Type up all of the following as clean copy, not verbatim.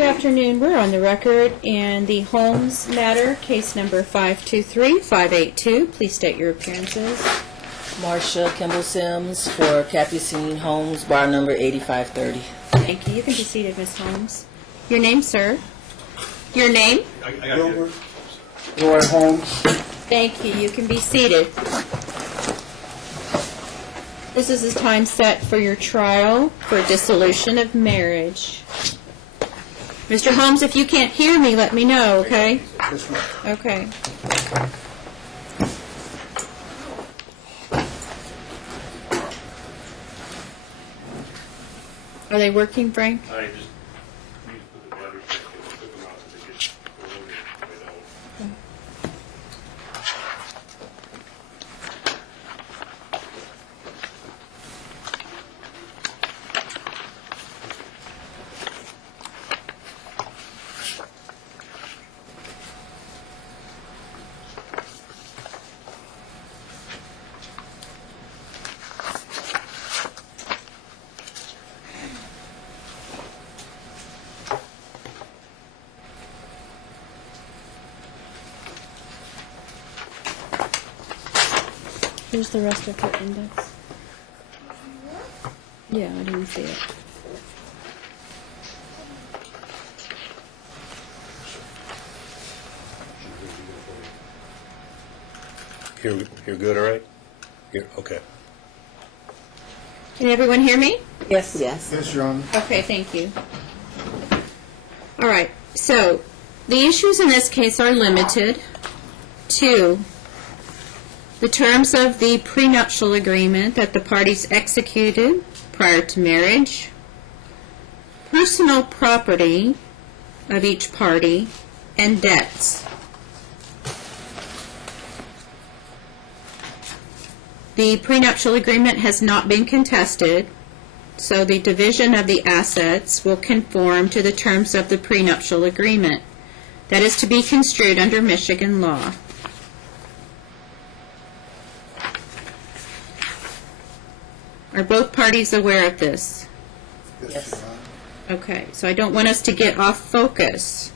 Good afternoon. We're on the record in the Holmes matter, case number 523582. Please state your appearances. Marcia Kimball Sims for Capucine Holmes, bar number 8530. Thank you. You can be seated, Ms. Holmes. Your name, sir? Your name? Wilbur. Roy Holmes. Thank you. You can be seated. This is the time set for your trial for dissolution of marriage. Mr. Holmes, if you can't hear me, let me know, okay? Yes, ma'am. Okay. Are they working, Frank? I just need to put the batteries back in, took them out so they get loaded right out. Here's the rest of her index. Yeah, I didn't see it. You're good, all right? Okay. Can everyone hear me? Yes. Yes, Your Honor. Okay, thank you. All right, so the issues in this case are limited to the terms of the prenuptial agreement that the parties executed prior to marriage, personal property of each party, and debts. The prenuptial agreement has not been contested, so the division of the assets will conform to the terms of the prenuptial agreement. That is to be construed under Michigan law. Are both parties aware of this? Yes, Your Honor. Okay, so I don't want us to get off focus.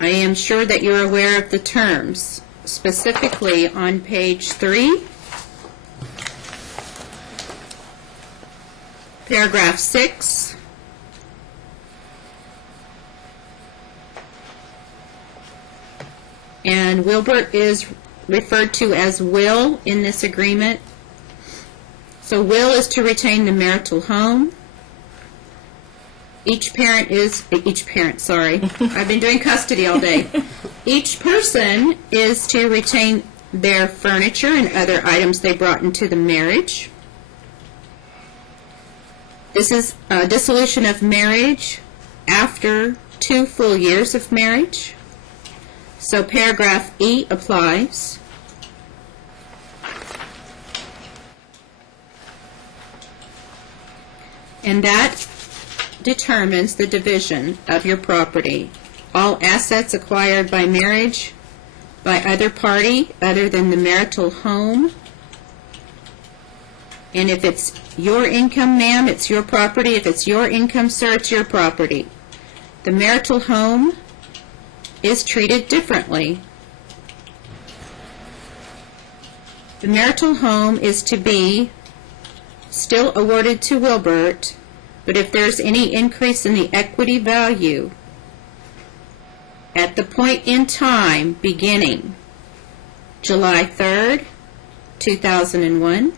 I am sure that you're aware of the terms, specifically on page 3, paragraph 6, and Wilbur is referred to as will in this agreement. So will is to retain the marital home. Each parent, I've been doing custody all day. Each person is to retain their furniture and other items they brought into the marriage. This is a dissolution of marriage after 2 full years of marriage. So paragraph E applies. And that determines the division of your property. All assets acquired by marriage by either party other than the marital home. And if it's your income, ma'am, it's your property. If it's your income, sir, it's your property. The marital home is treated differently. The marital home is to be still awarded to Wilbur, but if there's any increase in the equity value at the point in time beginning July 3rd, 2001,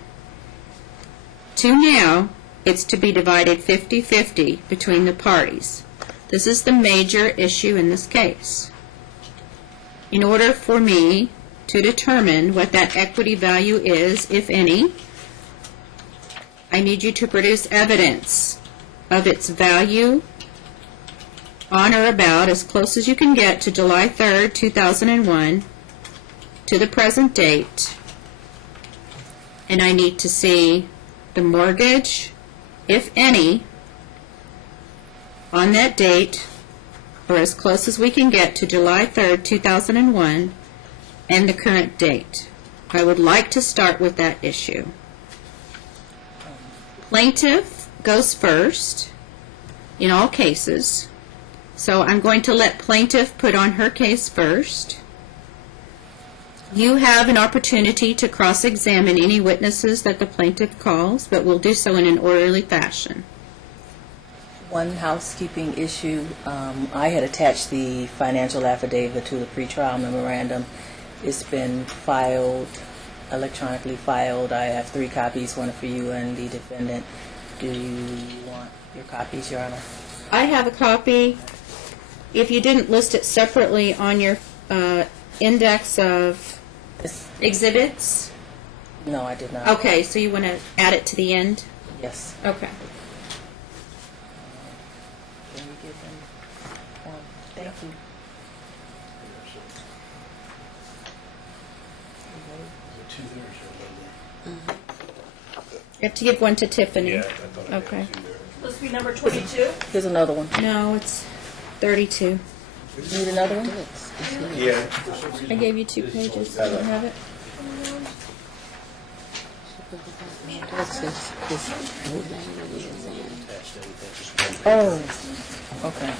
to now, it's to be divided 50-50 between the parties. This is the major issue in this case. In order for me to determine what that equity value is, if any, I need you to produce evidence of its value on or about as close as you can get to July 3rd, 2001, to the present date. And I need to see the mortgage, if any, on that date, or as close as we can get to July 3rd, 2001, and the current date. I would like to start with that issue. Plaintiff goes first, in all cases. So I'm going to let plaintiff put on her case first. You have an opportunity to cross-examine any witnesses that the plaintiff calls, but we'll do so in an orderly fashion. One housekeeping issue, I had attached the financial affidavit to the pretrial memorandum. It's been filed, electronically filed. I have 3 copies, one for you and the defendant. Do you want your copies, Your Honor? I have a copy. If you didn't list it separately on your index of exhibits? No, I did not. Okay, so you want to add it to the end? Yes. Okay. Can you give them one? Thank you. You have to give one to Tiffany. Yeah, I thought I had Okay. 2 there. Supposed to be number 22. Here's another one. No, it's 32. You need another one? Yeah. I gave you 2 pages. Do you have it? Oh, okay.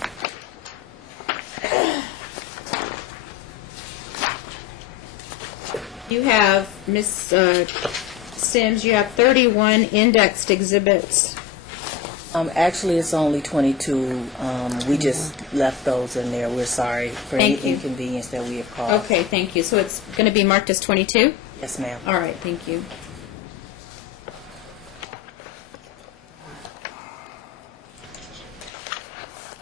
You have, Miss Sims, you have 31 indexed exhibits. Actually, it's only 22. We just left those in there. We're sorry for any Thank you. inconvenience that we have caused. Okay, thank you. So it's going to be marked as 22? Yes, ma'am. All right, thank you.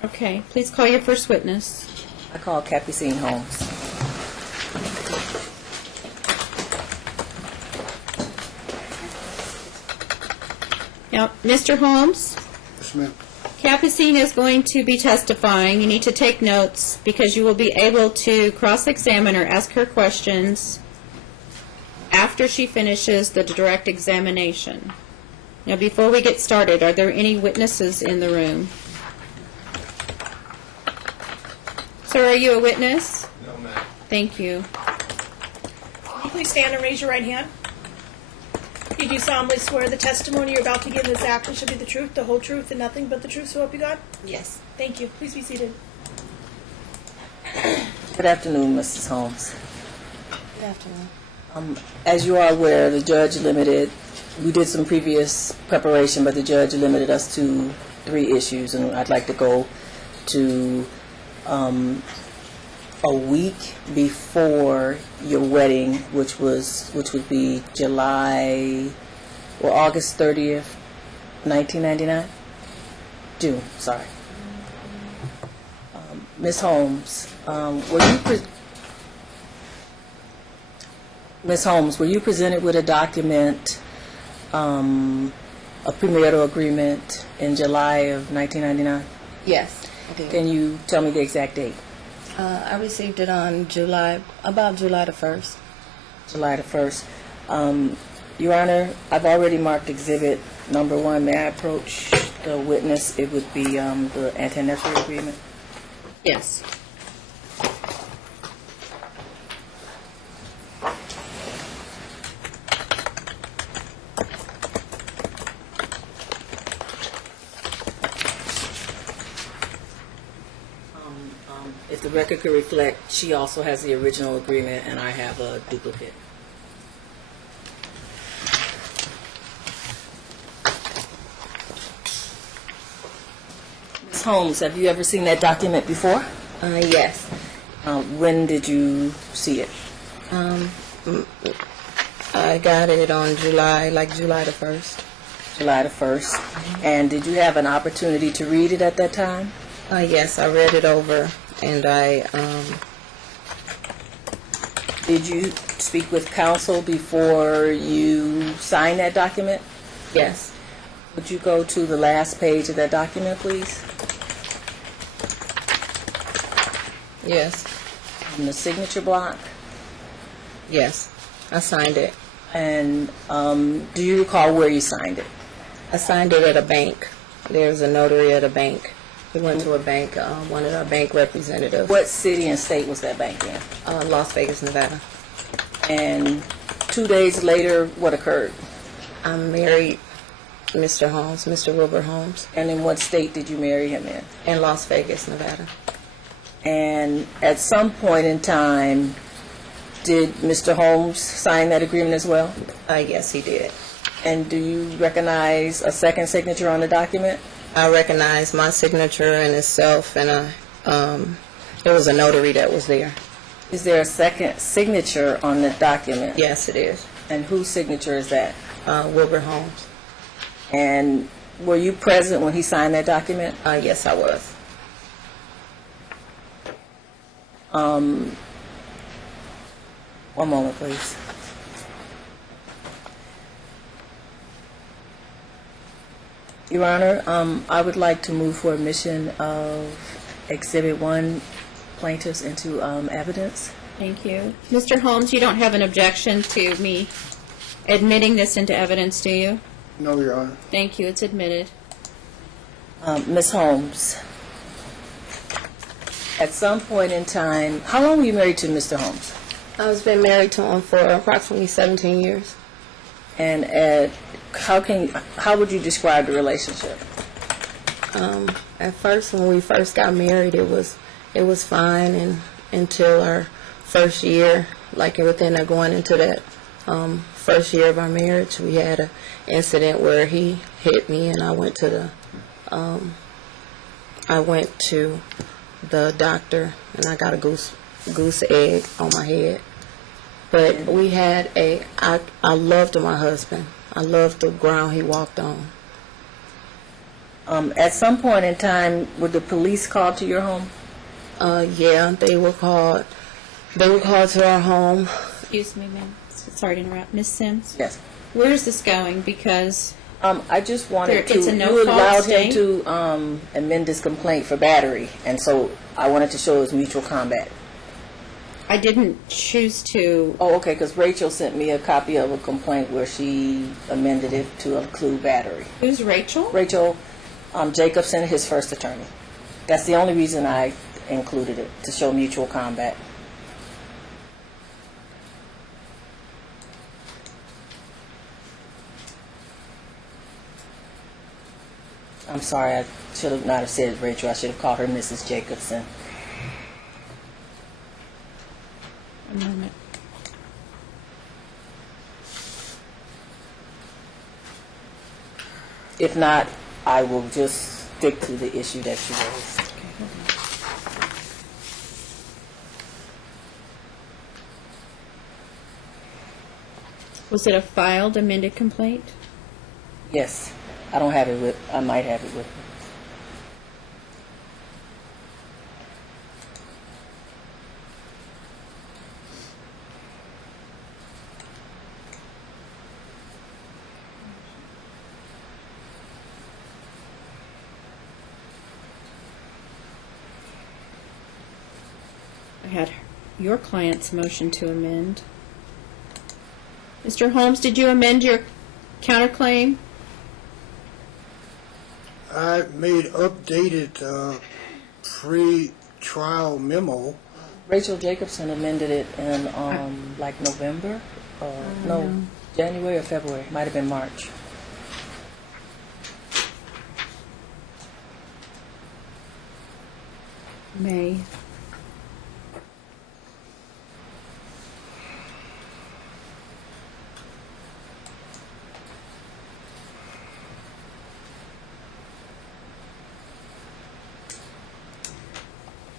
Okay, please call your first witness. I call Capucine Holmes. Now, Mr. Holmes, Yes, ma'am. Capucine is going to be testifying. You need to take notes because you will be able to cross-examine or ask her questions after she finishes the direct examination. Now, before we get started, are there any witnesses in the room? Sir, are you a witness? No, ma'am. Thank you. Will you please stand and raise your right hand? You do solemnly swear the testimony you're about to give in this action shall be the truth, the whole truth, and nothing but the truth, so help you God? Yes. Thank you. Please be seated. Good afternoon, Mrs. Holmes. Good afternoon. As you are aware, the judge limited, we did some previous preparation, but the judge limited us to 3 issues, and I'd like to go to a week before your wedding, which would be August 30th, 1999? June, sorry. Ms. Holmes, were you presented with a document, a premarital agreement in July of 1999? Yes, I did. Can you tell me the exact date? I received it on about July the 1st. July the 1st. Your Honor, I've already marked exhibit number 1. May I approach the witness? It would be the anti-nuptial agreement. Yes. If the record could reflect, she also has the original agreement and I have a duplicate. Ms. Holmes, have you ever seen that document before? Yes. When did you see it? I got it on July the 1st. July the 1st. And did you have an opportunity to read it at that time? Yes, I read it over, and Did you speak with counsel before you signed that document? yes. Would you go to the last page of that document, please? Yes. In the signature block? Yes. I signed it. And do you recall where you signed it? I signed it at a bank. There's a notary at a bank. We went to a bank, one of our bank representatives. What city and state was that bank in? Las Vegas, Nevada. And 2 days later, what occurred? I'm married Mr. Holmes, Mr. Wilbur Holmes, And in what state did you marry him in? in Las Vegas, Nevada. And at some point in time, did Mr. Holmes sign that agreement as well? Yes, he did. And do you recognize a second signature on the document? I recognize my signature in itself, and there was a notary that was there. Is there a second signature on the document? Yes, it is. And whose signature is that? Wilbur Holmes. And were you present when he signed that document? Yes, I was. One moment, please. Your Honor, I would like to move for admission of Exhibit 1 plaintiffs into evidence. Thank you. Mr. Holmes, you don't have an objection to me admitting this into evidence, do you? No, Your Honor. Thank you, it's admitted. Ms. Holmes, at some point in time, how long were you married to Mr. Holmes? I've been married to him for approximately 17 years. And how would you describe the relationship? At first, when we first got married, it was fine, and until our first year, like within going into that first year of our marriage, we had an incident where he hit me, and I went to the doctor, and I got a goose egg on my head. But we had I loved my husband. I loved the ground he walked on. At some point in time, were the police called to your home? Yeah, they were called. They were called to our home. Excuse me, ma'am. Sorry to interrupt. Ms. Sims? Yes. Where is this going? Because I just wanted to. It's a no you fault allowed state? him to amend his complaint for battery, and so I wanted to show his mutual combat. I didn't choose to. Oh, okay, because Rachel sent me a copy of a complaint where she amended it to include battery. Who's Rachel? Rachel Jacobson, his first attorney. That's the only reason I included it, to show mutual combat. I'm sorry, I should have not have said Rachel. I should have called her Mrs. Jacobson. A moment. If not, I will just stick to the issue that she raised. Was it a filed amended complaint? Yes, I don't have it with. I might have it with me. I had your client's motion to amend. Mr. Holmes, did you amend your counterclaim? I made updated pre-trial memo. Rachel Jacobson amended it in like November, no, January or February. Might have been March. May.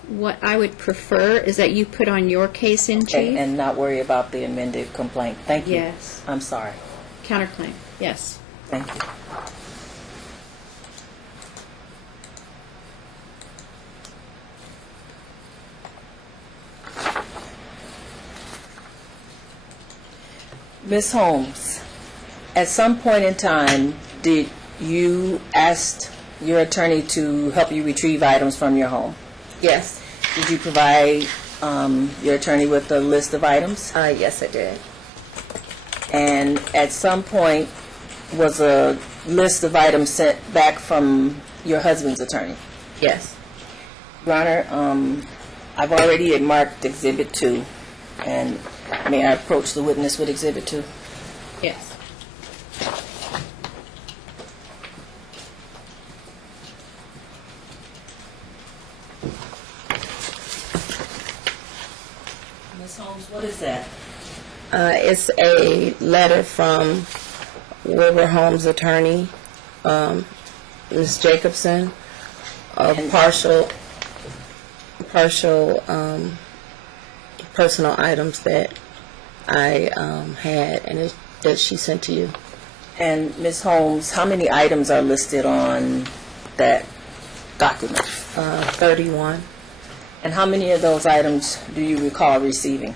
What I would prefer is that you put on your case in chief. And not worry about the amended complaint. Thank you. Yes. I'm sorry. Counterclaim, yes. Thank you. Ms. Holmes, at some point in time, did you ask your attorney to help you retrieve items from your home? Yes. Did you provide your attorney with a list of items? Yes, I did. And at some point, was a list of items sent back from your husband's attorney? Yes. Your Honor, I've already marked Exhibit 2, and may I approach the witness with Exhibit 2? Yes. Ms. Holmes, what is that? It's a letter from Wilbur Holmes' attorney, Ms. Jacobson, of partial personal items that I had and that she sent to you. And Ms. Holmes, how many items are listed on that document? 31. And how many of those items do you recall receiving?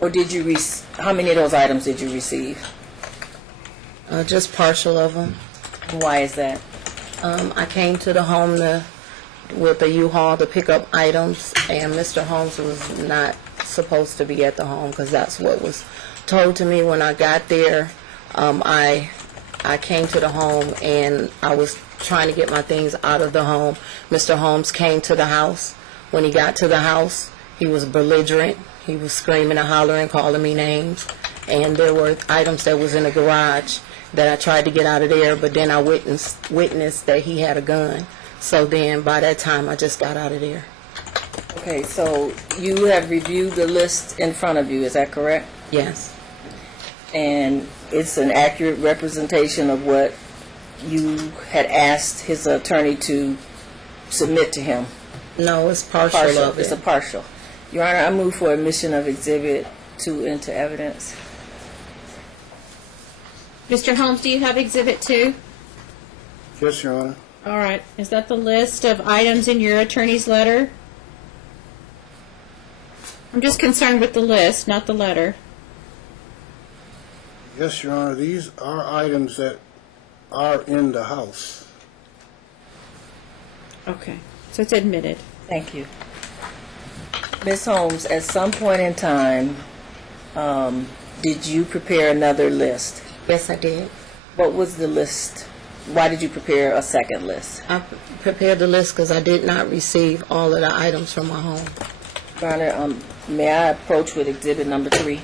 Or did you how many of those items did you receive? Just partial of them. Why is that? I came to the home with a U-Haul to pick up items, and Mr. Holmes was not supposed to be at the home because that's what was told to me when I got there. I came to the home and I was trying to get my things out of the home. Mr. Holmes came to the house. When he got to the house, he was belligerent. He was screaming and hollering, calling me names. And there were items that was in the garage that I tried to get out of there, but then I witnessed that he had a gun. So then by that time, I just got out of there. Okay, so you have reviewed the list in front of you, is that correct? Yes. And it's an accurate representation of what you had asked his attorney to submit to him? No, it's partial of it. It's a partial. Your Honor, I move for admission of Exhibit 2 into evidence. Mr. Holmes, do you have Exhibit 2? Yes, Your Honor. All right. Is that the list of items in your attorney's letter? I'm just concerned with the list, not the letter. Yes, Your Honor. These are items that are in the house. Okay. So it's admitted. Thank you. Ms. Holmes, at some point in time, did you prepare another list? Yes, I did. What was the list? Why did you prepare a second list? I prepared the list because I did not receive all of the items from my home. Your Honor, may I approach with Exhibit number 3?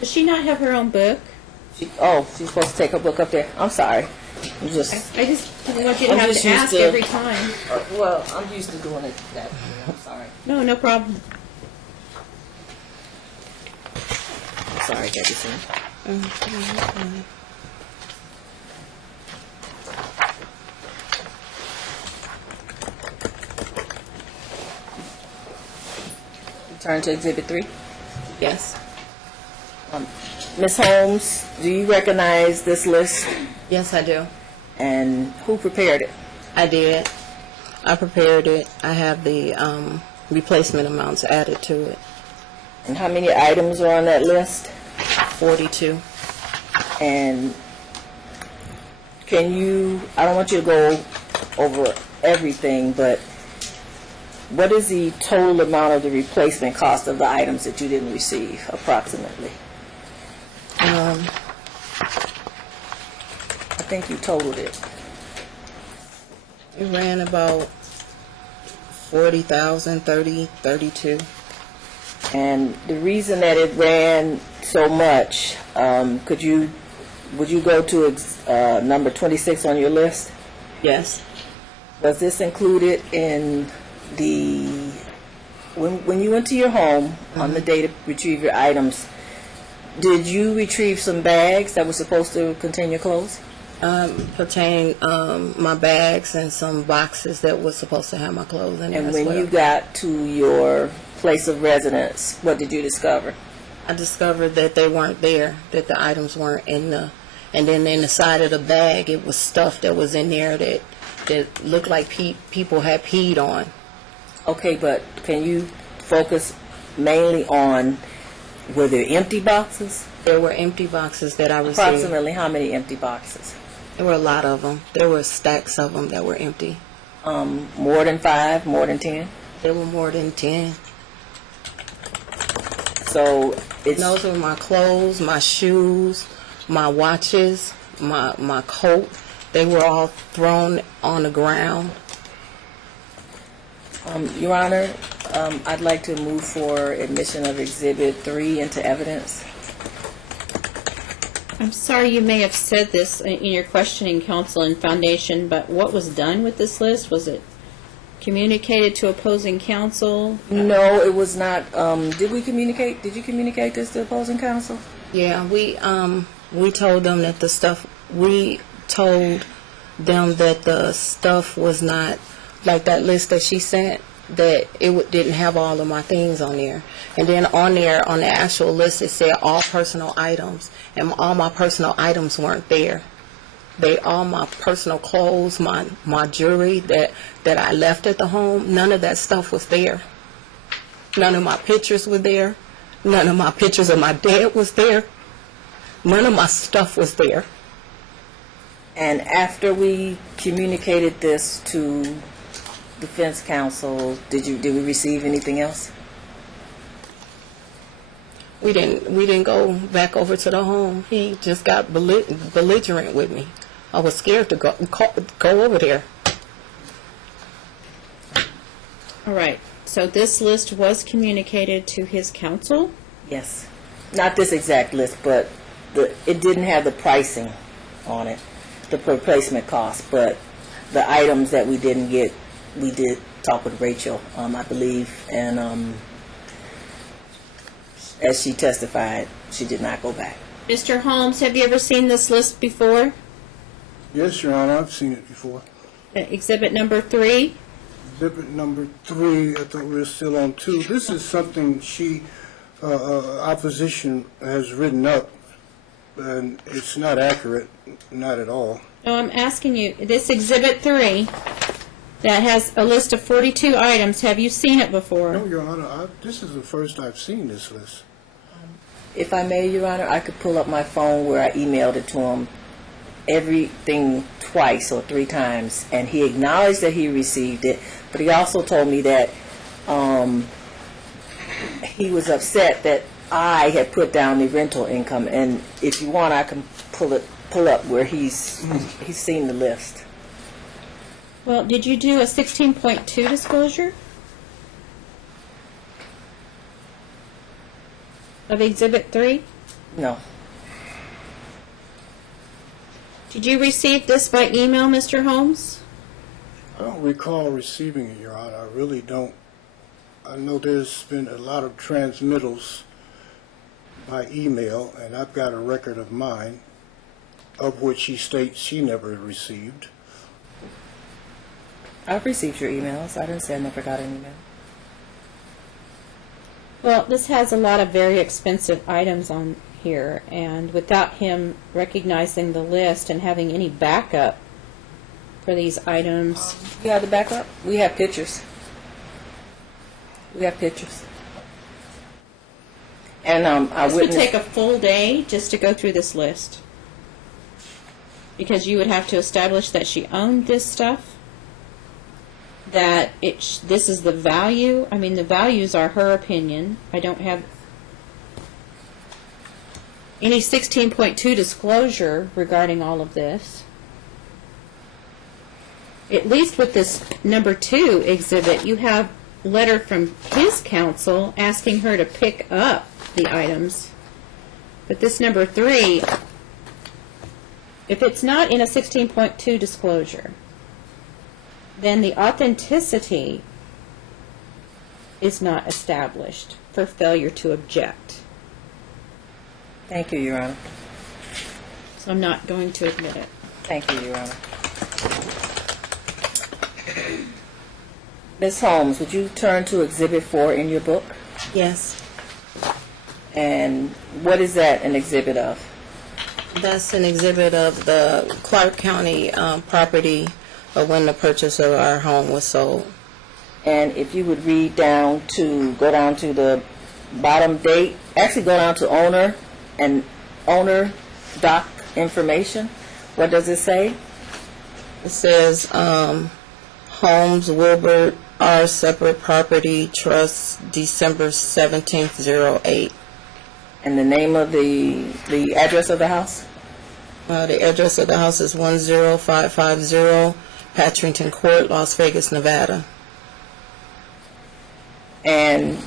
Does she not have her own book? She's supposed to take her book up there. I'm sorry. I just didn't want you to have to ask every time. Well, I'm used to doing it that way. I'm sorry. No problem. I'm sorry, Debbie. Turn to Exhibit 3. Yes. Ms. Holmes, do you recognize this list? Yes, I do. And who prepared it? I did. I prepared it. I have the replacement amounts added to it. And how many items are on that list? 42. And I don't want you to go over everything, but what is the total amount of the replacement cost of the items that you didn't receive, approximately? I think you totaled it. It ran about 40,000, 32. And the reason that it ran so much, would you go to number 26 on your list? Yes. Was this included in when you went to your home on the day to retrieve your items, did you retrieve some bags that were supposed to contain your clothes? Pertaining my bags and some boxes that were supposed to have my clothes in it. And when you got to your place of residence, what did you discover? I discovered that they weren't there, that the items weren't in the, and then in the side of the bag, it was stuff that was in there that looked like people had peed on. Okay, but can you focus mainly on, were there empty boxes? There were empty boxes that I received. Approximately how many empty boxes? There were a lot of them. There were stacks of them that were empty. More than 5, more than 10? There were more than 10. So those were my clothes, my shoes, my watches, my coat. They were all thrown on the ground. Your Honor, I'd like to move for admission of Exhibit 3 into evidence. I'm sorry you may have said this in your questioning, counsel and foundation, but what was done with this list? Was it communicated to opposing counsel? No, it was not. Did we communicate? Did you communicate this to opposing counsel? Yeah, we told them that we told them that the stuff was not, like that list that she sent, that it didn't have all of my things on there. And then on there, on the actual list, it said all personal items, and all my personal items weren't there. All my personal clothes, my jewelry that I left at the home, none of that stuff was there. None of my pictures were there. None of my pictures of my dad was there. None of my stuff was there. And after we communicated this to defense counsel, did we receive anything else? We didn't go back over to the home. He just got belligerent with me. I was scared to go over there. All right. So this list was communicated to his counsel? Yes. Not this exact list, but it didn't have the pricing on it, the replacement cost, but the items that we didn't get, we did talk with Rachel, I believe, and as she testified, she did not go back. Mr. Holmes, have you ever seen this list before? Yes, Your Honor, I've seen it before. Exhibit number 3? Exhibit number 3, I thought we were still on 2. This is something opposition has written up, and it's not accurate, not at all. No, I'm asking you, this Exhibit 3 that has a list of 42 items, have you seen it before? No, Your Honor, this is the first I've seen this list. If I may, Your Honor, I could pull up my phone where I emailed it to him, everything twice or 3 times, and he acknowledged that he received it, but he also told me that he was upset that I had put down the rental income, and if you want, I can pull up where he's seen the list. Well, did you do a 16.2 disclosure of Exhibit 3? No. Did you receive this by email, Mr. Holmes? I don't recall receiving it, Your Honor. I really don't. I know there's been a lot of transmittals by email, and I've got a record of mine, of which she states she never received. I've received your emails. I didn't say I never got an email. Well, this has a lot of very expensive items on here, and without him recognizing the list and having any backup for these items. You have the backup? We have pictures. We have pictures. And I This would witnessed. take a full day just to go through this list, because you would have to establish that she owned this stuff, that this is the value. I mean, the values are her opinion. I don't have any 16.2 disclosure regarding all of this. At least with this number 2 exhibit, you have a letter from his counsel asking her to pick up the items. But this number 3, if it's not in a 16.2 disclosure, then the authenticity is not established for failure to object. Thank you, Your Honor. So I'm not going to admit it. Thank you, Your Honor. Ms. Holmes, would you turn to Exhibit 4 in your book? Yes. And what is that an exhibit of? That's an exhibit of the Clark County property of when the purchase of our home was sold. And if you would go down to the bottom date, actually go down to owner and owner doc information. What does it say? It says Holmes, Wilbur, our separate property trust, December 17th, 08. And the name of the address of the house? The address of the house is 10550 Patrington Court, Las Vegas, Nevada. And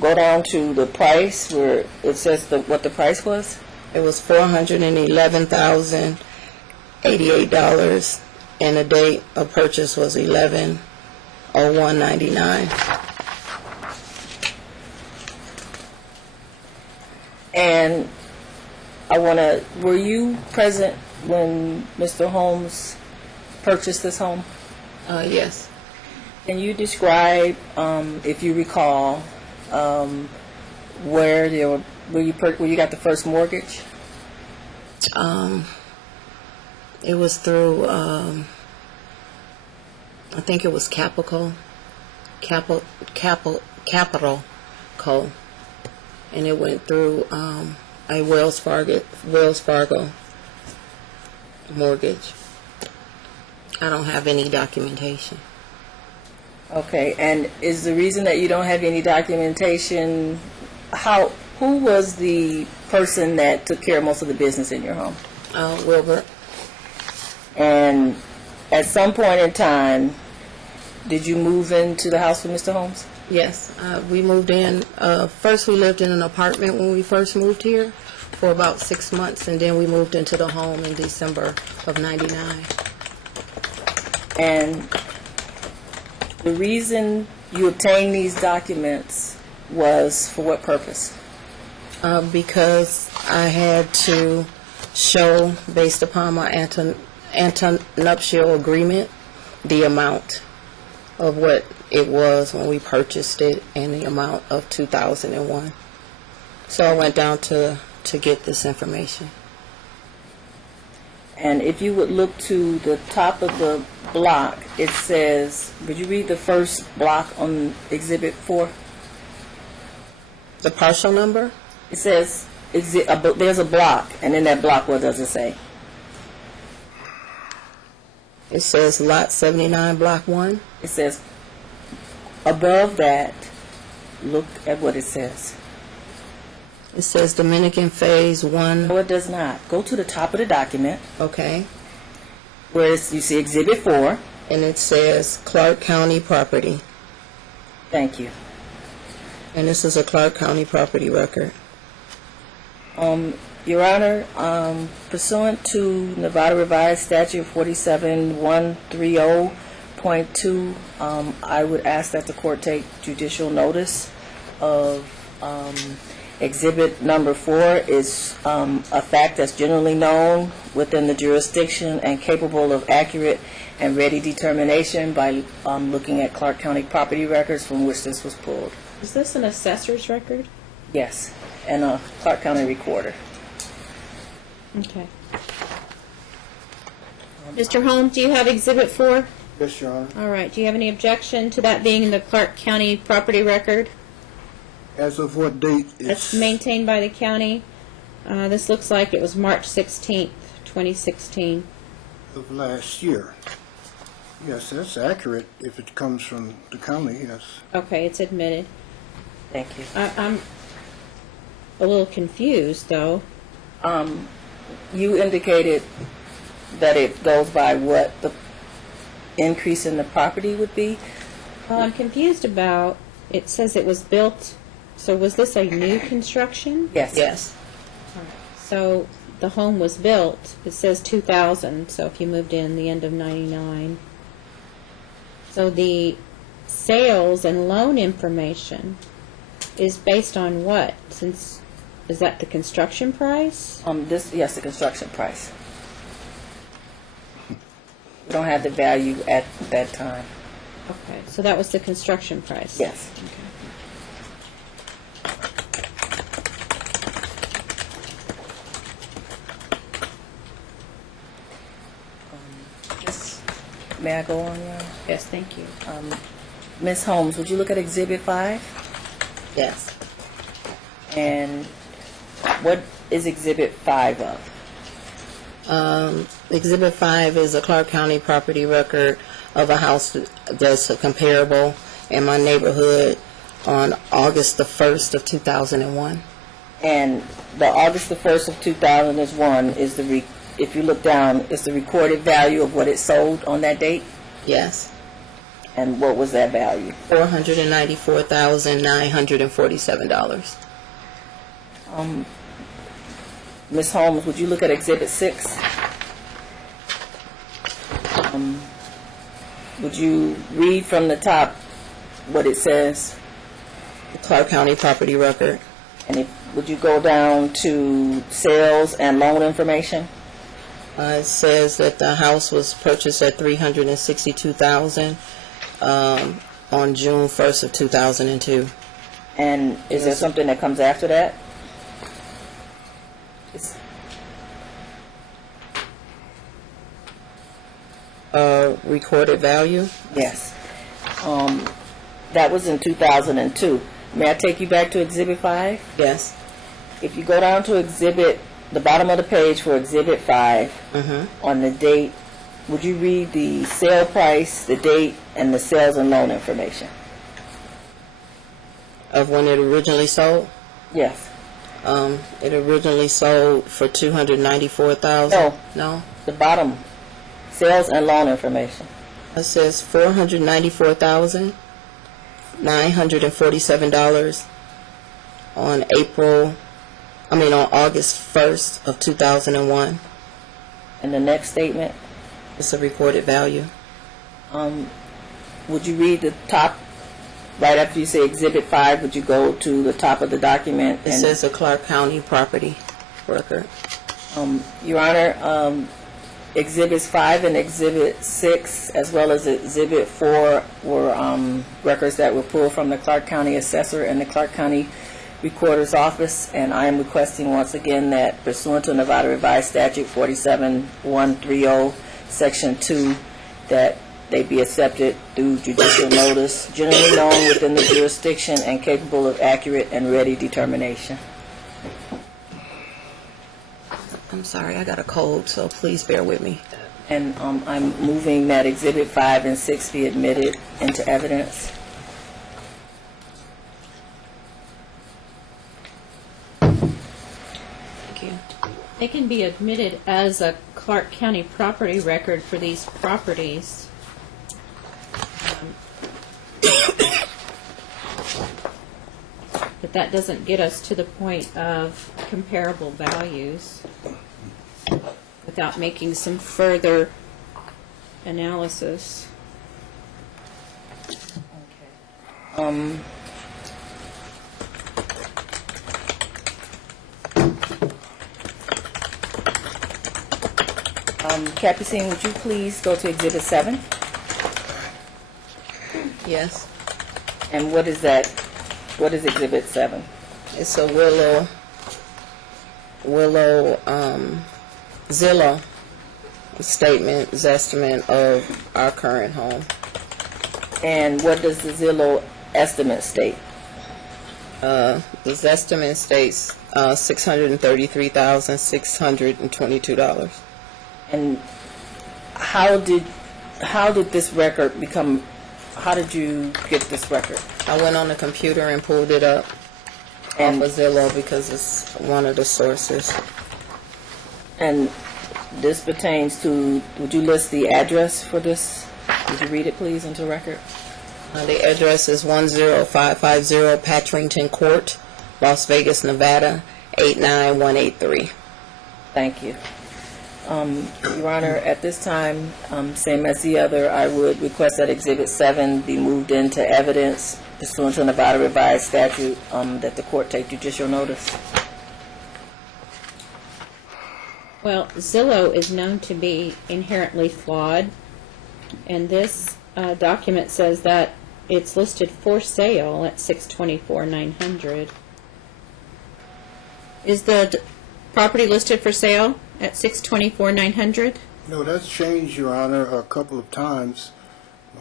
go down to the price where it says what the price was? It was $411,088, and the date of purchase was 11/01/99. And were you present when Mr. Holmes purchased this home? Yes. Can you describe, if you recall, where you got the first mortgage? It was through, I think it was Capital Co. And it went through a Wells Fargo mortgage. I don't have any documentation. Okay, and is the reason that you don't have any documentation, who was the person that took care of most of the business in your home? Wilbur. And at some point in time, did you move into the house with Mr. Holmes? Yes, we moved in. First, we lived in an apartment when we first moved here for about 6 months, and then we moved into the home in December of '99. And the reason you obtained these documents was for what purpose? Because I had to show, based upon my antenuptial agreement, the amount of what it was when we purchased it and the amount of 2001. So I went down to get this information. And if you would look to the top of the block, it says, would you read the first block on Exhibit 4? The partial number? It says, there's a block, and in that block, what does it say? It says Lot 79, Block 1. It says, above that, look at what it says. It says Dominican Phase 1. No, it does not. Go to the top of the document, Okay. where you see Exhibit 4. And it says Clark County property. Thank you. And this is a Clark County property record. Your Honor, pursuant to Nevada Revised Statute 47130.2, I would ask that the court take judicial notice of Exhibit number 4 is a fact that's generally known within the jurisdiction and capable of accurate and ready determination by looking at Clark County property records from which this was pulled. Is this an assessor's record? Yes, and a Clark County recorder. Okay. Mr. Holmes, do you have Exhibit 4? Yes, Your Honor. All right. Do you have any objection to that being in the Clark County property record? As of what date? That's maintained by the county. This looks like it was March 16th, 2016. Of last year. Yes, that's accurate if it comes from the county, yes. Okay, it's admitted. Thank you. I'm a little confused, though. You indicated that it goes by what the increase in the property would be. Well, I'm confused about, it says it was built, so was this a new construction? Yes. Yes. So the home was built, it says 2000, so if you moved in the end of 99. So the sales and loan information is based on what? Since, is that the construction price? Yes, the construction price. We don't have the value at that time. Okay, so that was the construction price? Yes. May I go on now? Yes, thank you. Ms. Holmes, would you look at Exhibit 5? Yes. And what is Exhibit 5 of? Exhibit 5 is a Clark County property record of a house that's comparable in my neighborhood on August the 1st of 2001. And the August the 1st of 2001 is if you look down, is the recorded value of what it sold on that date? Yes. And what was that value? $494,947. Ms. Holmes, would you look at Exhibit 6? Would you read from the top what it says? The Clark County property record. And would you go down to sales and loan information? It says that the house was purchased at $362,000 on June 1st of 2002. And is there something that comes after that? Recorded value. Yes. That was in 2002. May I take you back to Exhibit 5? Yes. If you go down to Exhibit, the bottom of the page for Exhibit 5, on the date, would you read the sale price, the date, and the sales and loan information? Of when it originally sold? Yes. It originally sold for $294,000. No. No? The bottom, sales and loan information. It says $494,947 on August 1st of 2001. And the next statement, It's a recorded value. would you read the top, right after you say Exhibit 5, would you go to the top of the document? It says a Clark County property record. Your Honor, Exhibits 5 and Exhibit 6, as well as Exhibit 4, were records that were pulled from the Clark County Assessor and the Clark County Recorder's Office, and I am requesting once again that pursuant to Nevada Revised Statute 47130, Section 2, that they be accepted through judicial notice, generally known within the jurisdiction and capable of accurate and ready determination. I'm sorry, I got a cold, so please bear with me. And I'm moving that Exhibit 5 and 6 be admitted into evidence. Thank you. They can be admitted as a Clark County property record for these properties. But that doesn't get us to the point of comparable values without making some further analysis. Capucine, would you please go to Exhibit 7? Yes. And what is that? What is Exhibit 7? It's a Zillow statement, estimate of our current home. And what does the Zillow estimate state? This estimate states $633,622. And how did this record become? How did you get this record? I went on the computer and pulled it up off of Zillow because it's one of the sources. And this pertains to, would you list the address for this? Would you read it, please, into record? The address is 10550 Patrington Court, Las Vegas, Nevada, 89183. Thank you. Your Honor, at this time, same as the other, I would request that Exhibit 7 be moved into evidence pursuant to Nevada Revised Statute, that the court take judicial notice. Well, Zillow is known to be inherently flawed, and this document says that it's listed for sale at $624,900. Is the property listed for sale at $624,900? No, that's changed, Your Honor, a couple of times.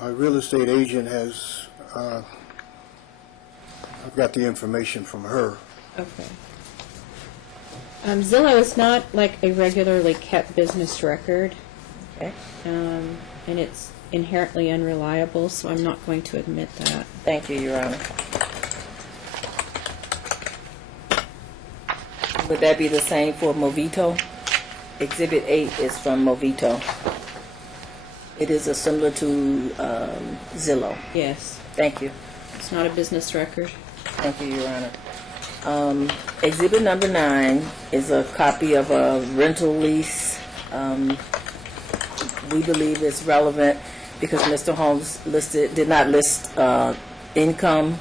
My real estate agent has, I've got the information from her. Okay. Zillow is not like a regularly kept business record, Okay. and it's inherently unreliable, so I'm not going to admit that. Thank you, Your Honor. Would that be the same for Movito? Exhibit 8 is from Movito. It is similar to Zillow. Yes, Thank you. it's not a business record. Thank you, Your Honor. Exhibit number 9 is a copy of a rental lease. We believe it's relevant because Mr. Holmes did not list income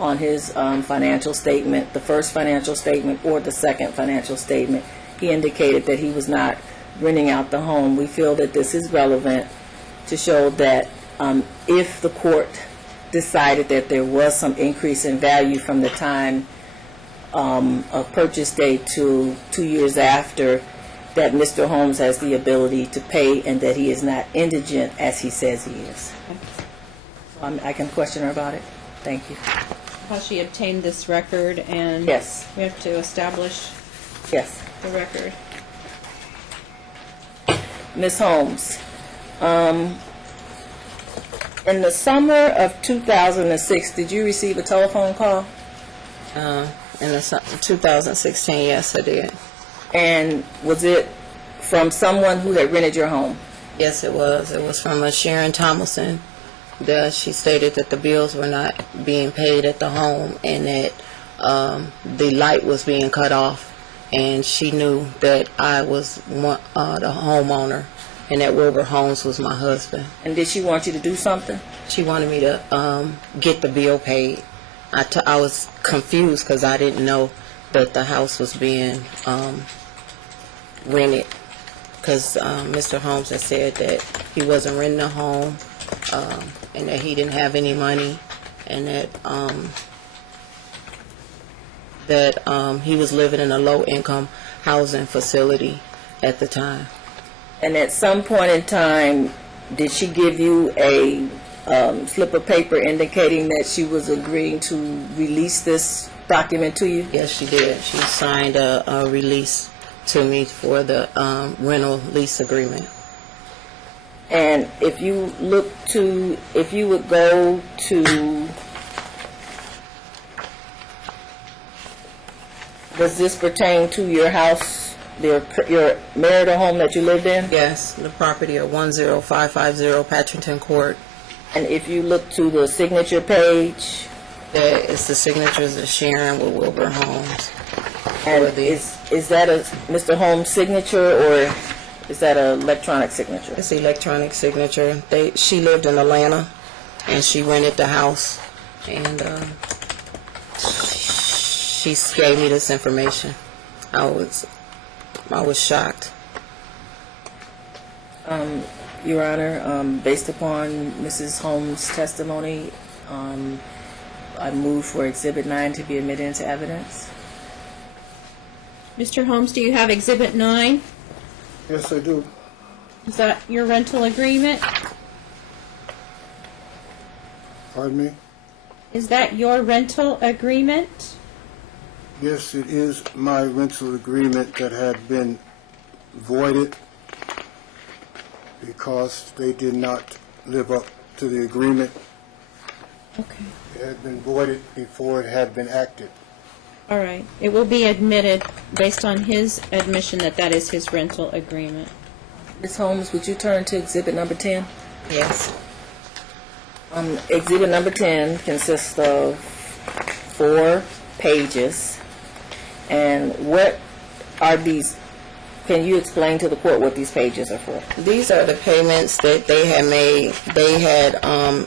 on his financial statement, the first financial statement or the second financial statement. He indicated that he was not renting out the home. We feel that this is relevant to show that if the court decided that there was some increase in value from the time of purchase date to 2 years after, that Mr. Holmes has the ability to pay and that he is not indigent as he says he is. I can question her about it. Thank you. How she obtained this record, and Yes. we have to establish Yes. the record. Ms. Holmes, in the summer of 2006, did you receive a telephone call? In the 2016, yes, I did. And was it from someone who had rented your home? Yes, it was. It was from Sharon Tomlinson. She stated that the bills were not being paid at the home and that the light was being cut off. And she knew that I was the homeowner and that Wilbur Holmes was my husband. And did she want you to do something? She wanted me to get the bill paid. I was confused because I didn't know that the house was being rented, because Mr. Holmes had said that he wasn't renting a home and that he didn't have any money, and that he was living in a low-income housing facility at the time. And at some point in time, did she give you a slip of paper indicating that she was agreeing to release this document to you? Yes, she did. She signed a release to me for the rental lease agreement. And if you would go to, does this pertain to your house, your marital home that you lived in? Yes, the property at 10550 Patrington Court. And if you look to the signature page, It's the signatures of Sharon with Wilbur Holmes. and is that a Mr. Holmes signature or is that an electronic signature? It's the electronic signature. She lived in Atlanta, and she rented the house, and she gave me this information. I was shocked. Your Honor, based upon Mrs. Holmes' testimony, I move for Exhibit 9 to be admitted into evidence. Mr. Holmes, do you have Exhibit 9? Yes, I do. Is that your rental agreement? Pardon me? Is that your rental agreement? Yes, it is my rental agreement that had been voided because they did not live up to the agreement. Okay. It had been voided before it had been acted. All right. It will be admitted based on his admission that that is his rental agreement. Ms. Holmes, would you turn to Exhibit number 10? Yes. Exhibit number 10 consists of 4 pages. And what are these? Can you explain to the court what these pages are for? These are the payments that they had made. They had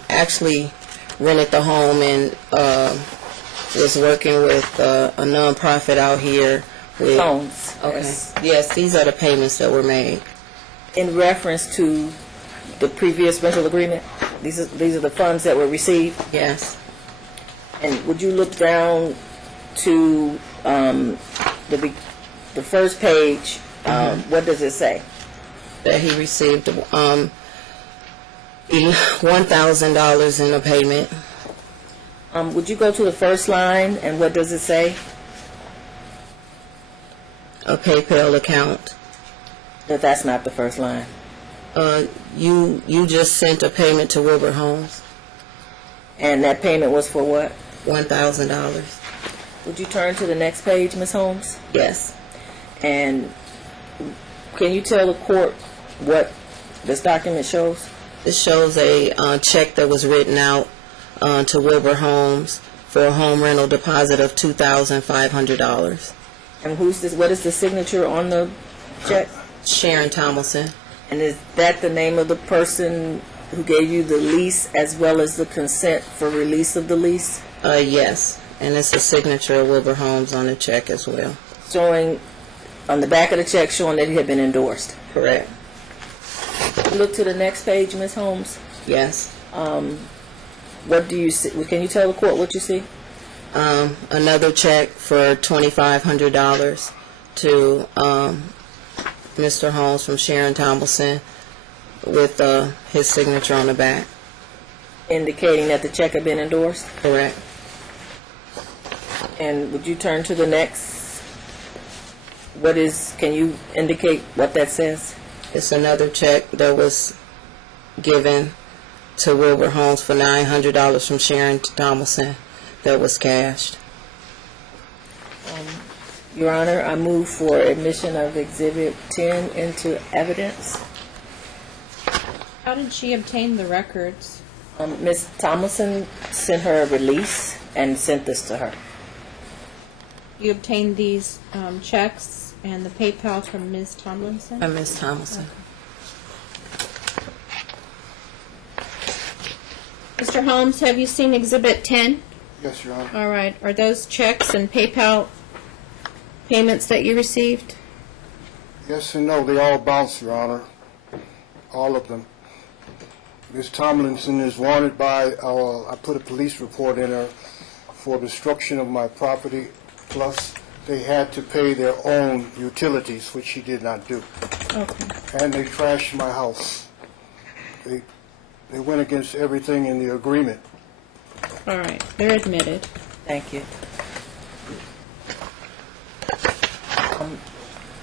actually rented the home and was working with a nonprofit out here. With, Holmes. okay. Yes, these are the payments that were made. In reference to the previous rental agreement? These are the funds that were received? Yes. And would you look down to the first page? What does it say? That he received $1,000 in a payment. Would you go to the first line, and what does it say? A PayPal account. That's not the first line. You just sent a payment to Wilbur Holmes. And that payment was for what? $1,000. Would you turn to the next page, Ms. Holmes? Yes. And can you tell the court what this document shows? This shows a check that was written out to Wilbur Holmes for a home rental deposit of $2,500. And who's this? What is the signature on the check? Sharon Tomlinson. And is that the name of the person who gave you the lease as well as the consent for release of the lease? Yes, and it's a signature of Wilbur Holmes on the check as well. Showing, on the back of the check, showing that it had been endorsed. Correct. Look to the next page, Ms. Holmes. Yes. What do you see? Can you tell the court what you see? Another check for $2,500 to Mr. Holmes from Sharon Tomlinson with his signature on the back. Indicating that the check had been endorsed? Correct. And would you turn to the next? Can you indicate what that says? It's another check that was given to Wilbur Holmes for $900 from Sharon Tomlinson that was cashed. Your Honor, I move for admission of Exhibit 10 into evidence. How did she obtain the records? Ms. Tomlinson sent her a release and sent this to her. You obtained these checks and the PayPal from Ms. Tomlinson? Ms. Tomlinson. Mr. Holmes, have you seen Exhibit 10? Yes, Your Honor. All right. Are those checks and PayPal payments that you received? Yes and no, they all bounce, Your Honor. All of them. Ms. Tomlinson is wanted by, I put a police report in her for destruction of my property, plus they had to pay their own utilities, which she did not do. Okay. And they trashed my house. They went against everything in the agreement. All right. They're admitted. Thank you.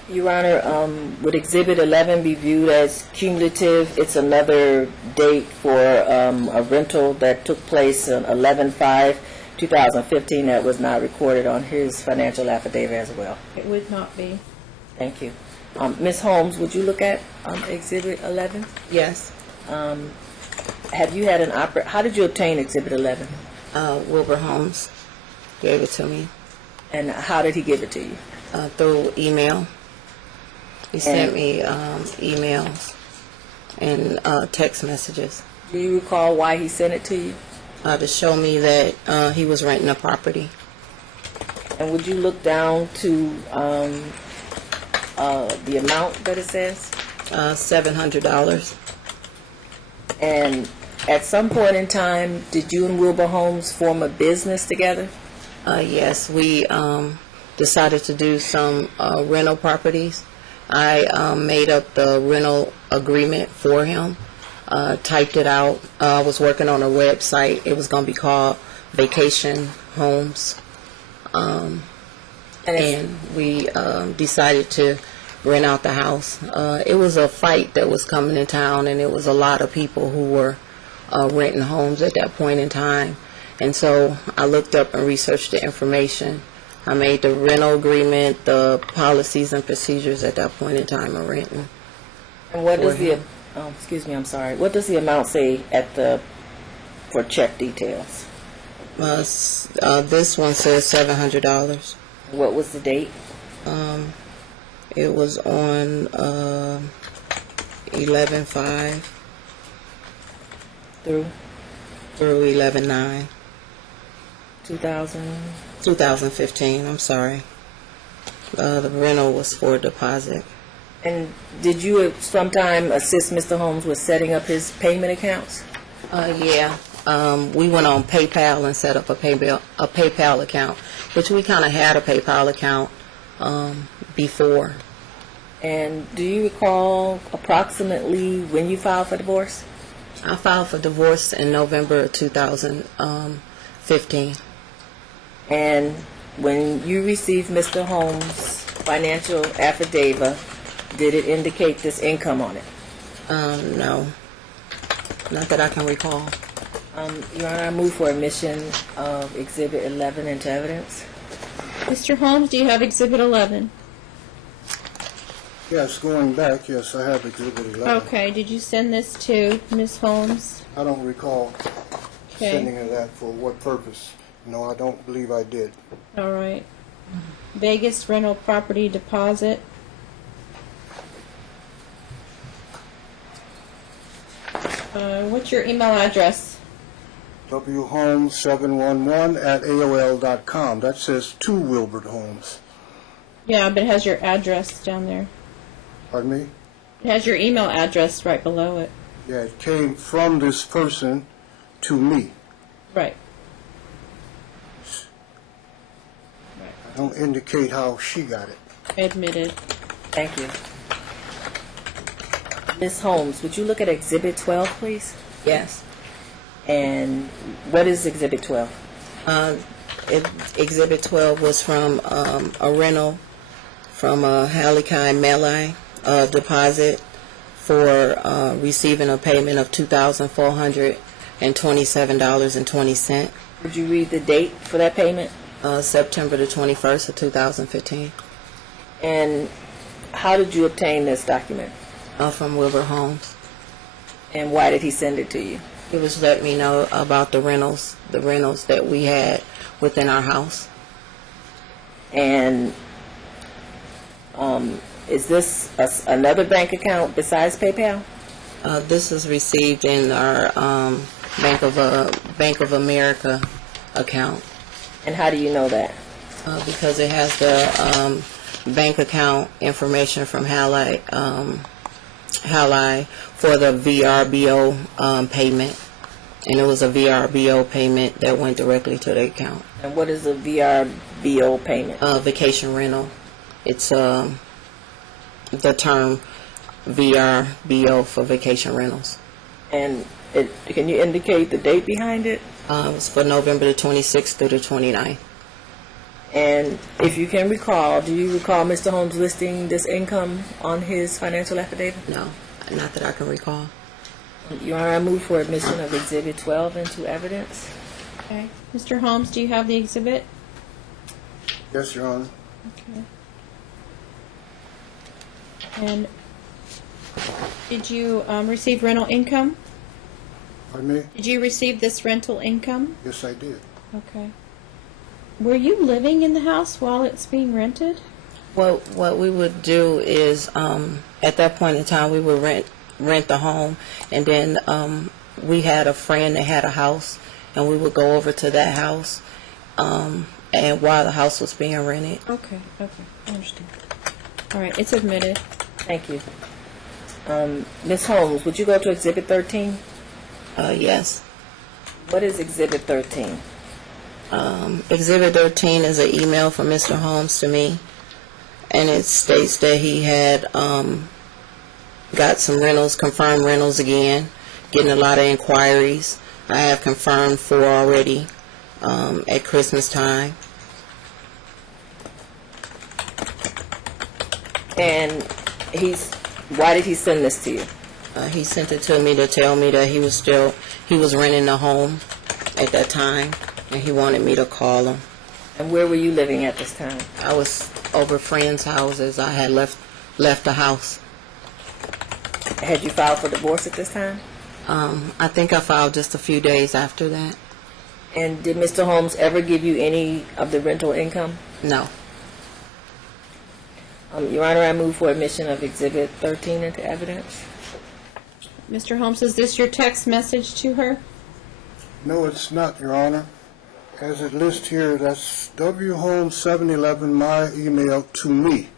Your Honor, would Exhibit 11 be viewed as cumulative? It's another date for a rental that took place on 11/5/2015 that was not recorded on his financial affidavit as well. It would not be. Thank you. Ms. Holmes, would you look at Exhibit 11? Yes. Have you had how did you obtain Exhibit 11? Wilbur Holmes gave it to me. And how did he give it to you? Through email. He sent me emails and text messages. Do you recall why he sent it to you? To show me that he was renting a property. And would you look down to the amount that it says? $700. And at some point in time, did you and Wilbur Holmes form a business together? Yes, we decided to do some rental properties. I made up the rental agreement for him, typed it out. I was working on a website. It was going to be called Vacation Homes. And we decided to rent out the house. It was a fight that was coming in town, and it was a lot of people who were renting homes at that point in time. And so I looked up and researched the information. I made the rental agreement, the policies and procedures at that point in time of renting. And what does what does the amount say for check details? This one says $700. What was the date? It was on 11/5 through 11/9. 2015, I'm sorry. The rental was for deposit. And did you sometime assist Mr. Holmes with setting up his payment accounts? Yeah. We went on PayPal and set up a PayPal account, which we kind of had a PayPal account before. And do you recall approximately when you filed for divorce? I filed for divorce in November of 2015. And when you received Mr. Holmes' financial affidavit, did it indicate this income on it? No. Not that I can recall. Your Honor, I move for admission of Exhibit 11 into evidence. Mr. Holmes, do you have Exhibit 11? Yes, going back, yes, I have Exhibit 11. Okay. Did you send this to Ms. Holmes? I don't recall Okay. sending her that for what purpose. No, I don't believe I did. All right. Vegas rental property deposit. What's your email address? wholmes711@aol.com. That says to Wilbur Holmes. Yeah, but it has your address down there. Pardon me? It has your email address right below it. Yeah, it came from this person to me. Right. I don't indicate how she got it. Admitted. Thank you. Ms. Holmes, would you look at Exhibit 12, please? Yes. And what is Exhibit 12? Exhibit 12 was from a rental from Halikai Melai deposit for receiving a payment of $2,427.20. Would you read the date for that payment? September the 21st of 2015. And how did you obtain this document? From Wilbur Holmes. And why did he send it to you? He was letting me know about the rentals that we had within our house. And is this another bank account besides PayPal? This is received in our Bank of America account. And how do you know that? Because it has the bank account information from Hallie for the VRBO payment, and it was a VRBO payment that went directly to the account. And what is a VRBO payment? Vacation rental. It's the term VRBO for vacation rentals. And can you indicate the date behind it? It was for November the 26th through the 29th. And if you can recall, do you recall Mr. Holmes listing this income on his financial affidavit? No, not that I can recall. Your Honor, I move for admission of Exhibit 12 into evidence. Okay. Mr. Holmes, do you have the exhibit? Yes, Your Honor. Okay. And did you receive rental income? Pardon me? Did you receive this rental income? Yes, I did. Okay. Were you living in the house while it's being rented? Well, what we would do is, at that point in time, we would rent the home, and then we had a friend that had a house, and we would go over to that house, and while the house was being rented. Okay, I understand. All right, it's admitted. Thank you. Ms. Holmes, would you go to Exhibit 13? Yes. What is Exhibit 13? Exhibit 13 is an email from Mr. Holmes to me, and it states that he had got some rentals, confirmed rentals again, getting a lot of inquiries. I have confirmed 4 already at Christmas time. And why did he send this to you? He sent it to me to tell me that he was renting the home at that time, and he wanted me to call him. And where were you living at this time? I was over friends' houses. I had left the house. Had you filed for divorce at this time? I think I filed just a few days after that. And did Mr. Holmes ever give you any of the rental income? No. Your Honor, I move for admission of Exhibit 13 into evidence. Mr. Holmes, is this your text message to her? No, it's not, Your Honor. As it lists here, that's wholmes711, my email to me.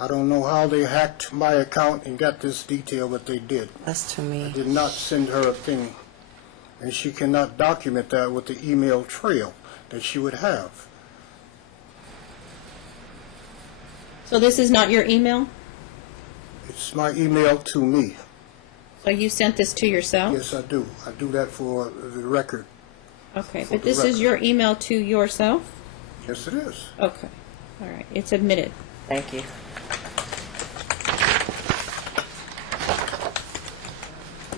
I don't know how they hacked my account and got this detail, but they did. That's to me. I did not send her a thing, and she cannot document that with the email trail that she would have. So this is not your email? It's my email to me. So you sent this to yourself? Yes, I do. I do that for the record. Okay, For but the this is record. your email to yourself? Yes, it is. Okay. All right, it's admitted. Thank you.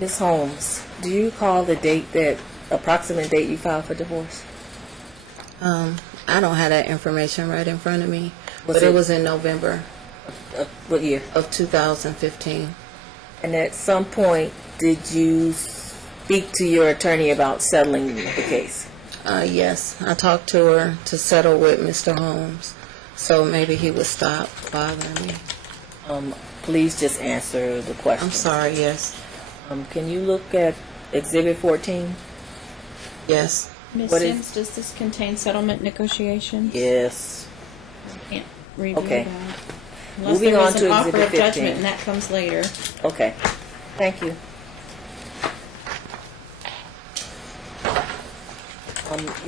Ms. Holmes, do you recall the approximate date you filed for divorce? I don't have that information right in front of me, Was but it- it was in November What year? of 2015. And at some point, did you speak to your attorney about settling the case? Yes, I talked to her to settle with Mr. Holmes, so maybe he would stop bothering me. Please just answer the question. I'm sorry, yes. Can you look at Exhibit 14? Yes. Ms. What is- Sims, does this contain settlement negotiations? Yes. Can't review Okay. that. Unless Moving there on is an to offer Exhibit of judgment, 15. and that comes later. Okay. Thank you.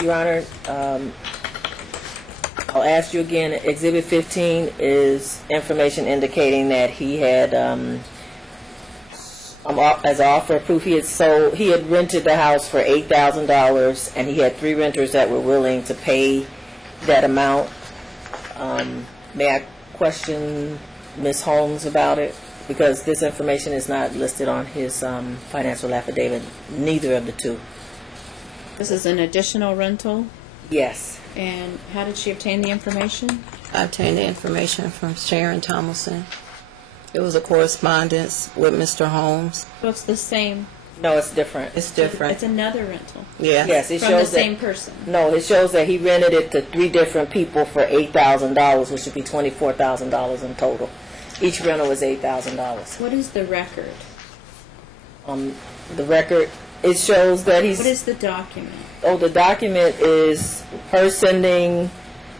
Your Honor, I'll ask you again. Exhibit 15 is information indicating that he had, as an offer of proof, he had rented the house for $8,000, and he had 3 renters that were willing to pay that amount. May I question Ms. Holmes about it? Because this information is not listed on his financial affidavit, neither of the two. This is an additional rental, Yes. and how did she obtain the information? I obtained the information from Sharon Tomlinson. It was a correspondence with Mr. Holmes. So it's the same. No, it's different. It's different. It's another rental Yeah. Yes, it from the shows that. same person. No, it shows that he rented it to 3 different people for $8,000, which would be $24,000 in total. Each rental was $8,000. What is the record? The record, it shows that he's. What is the document? Oh, the document is her sending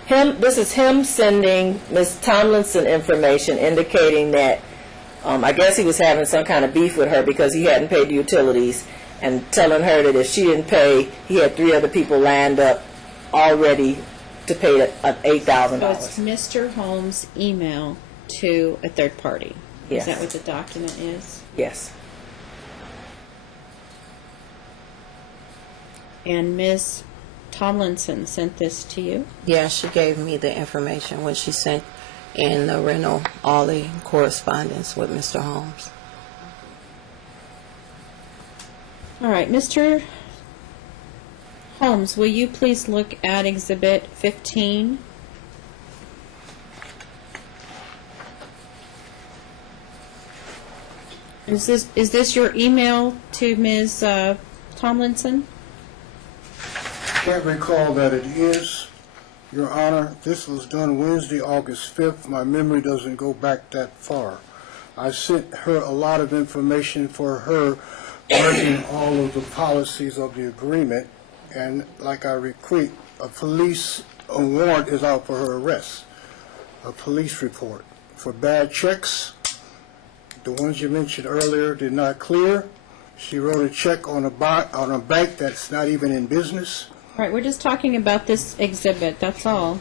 him. This is him sending Ms. Tomlinson information indicating that. I guess he was having some kind of beef with her because he hadn't paid the utilities, and telling her that if she didn't pay, he had 3 other people lined up already to pay $8,000. So it's Mr. Holmes' email to a third party. Yes. Is that what the document is? Yes. And Ms. Tomlinson sent this to you? Yeah, she gave me the information when she sent in the rental, all the correspondence with Mr. Holmes. All right, Mr. Holmes, will you please look at Exhibit 15? Is this your email to Ms. Tomlinson? Can't recall that it is, Your Honor. This was done Wednesday, August 5th. My memory doesn't go back that far. I sent her a lot of information for her working all of the policies of the agreement, and like I repeat, a warrant is out for her arrest, a police report. For bad checks, the ones you mentioned earlier did not clear. She wrote a check on a bank that's not even in business. All right, we're just talking about this exhibit, that's all.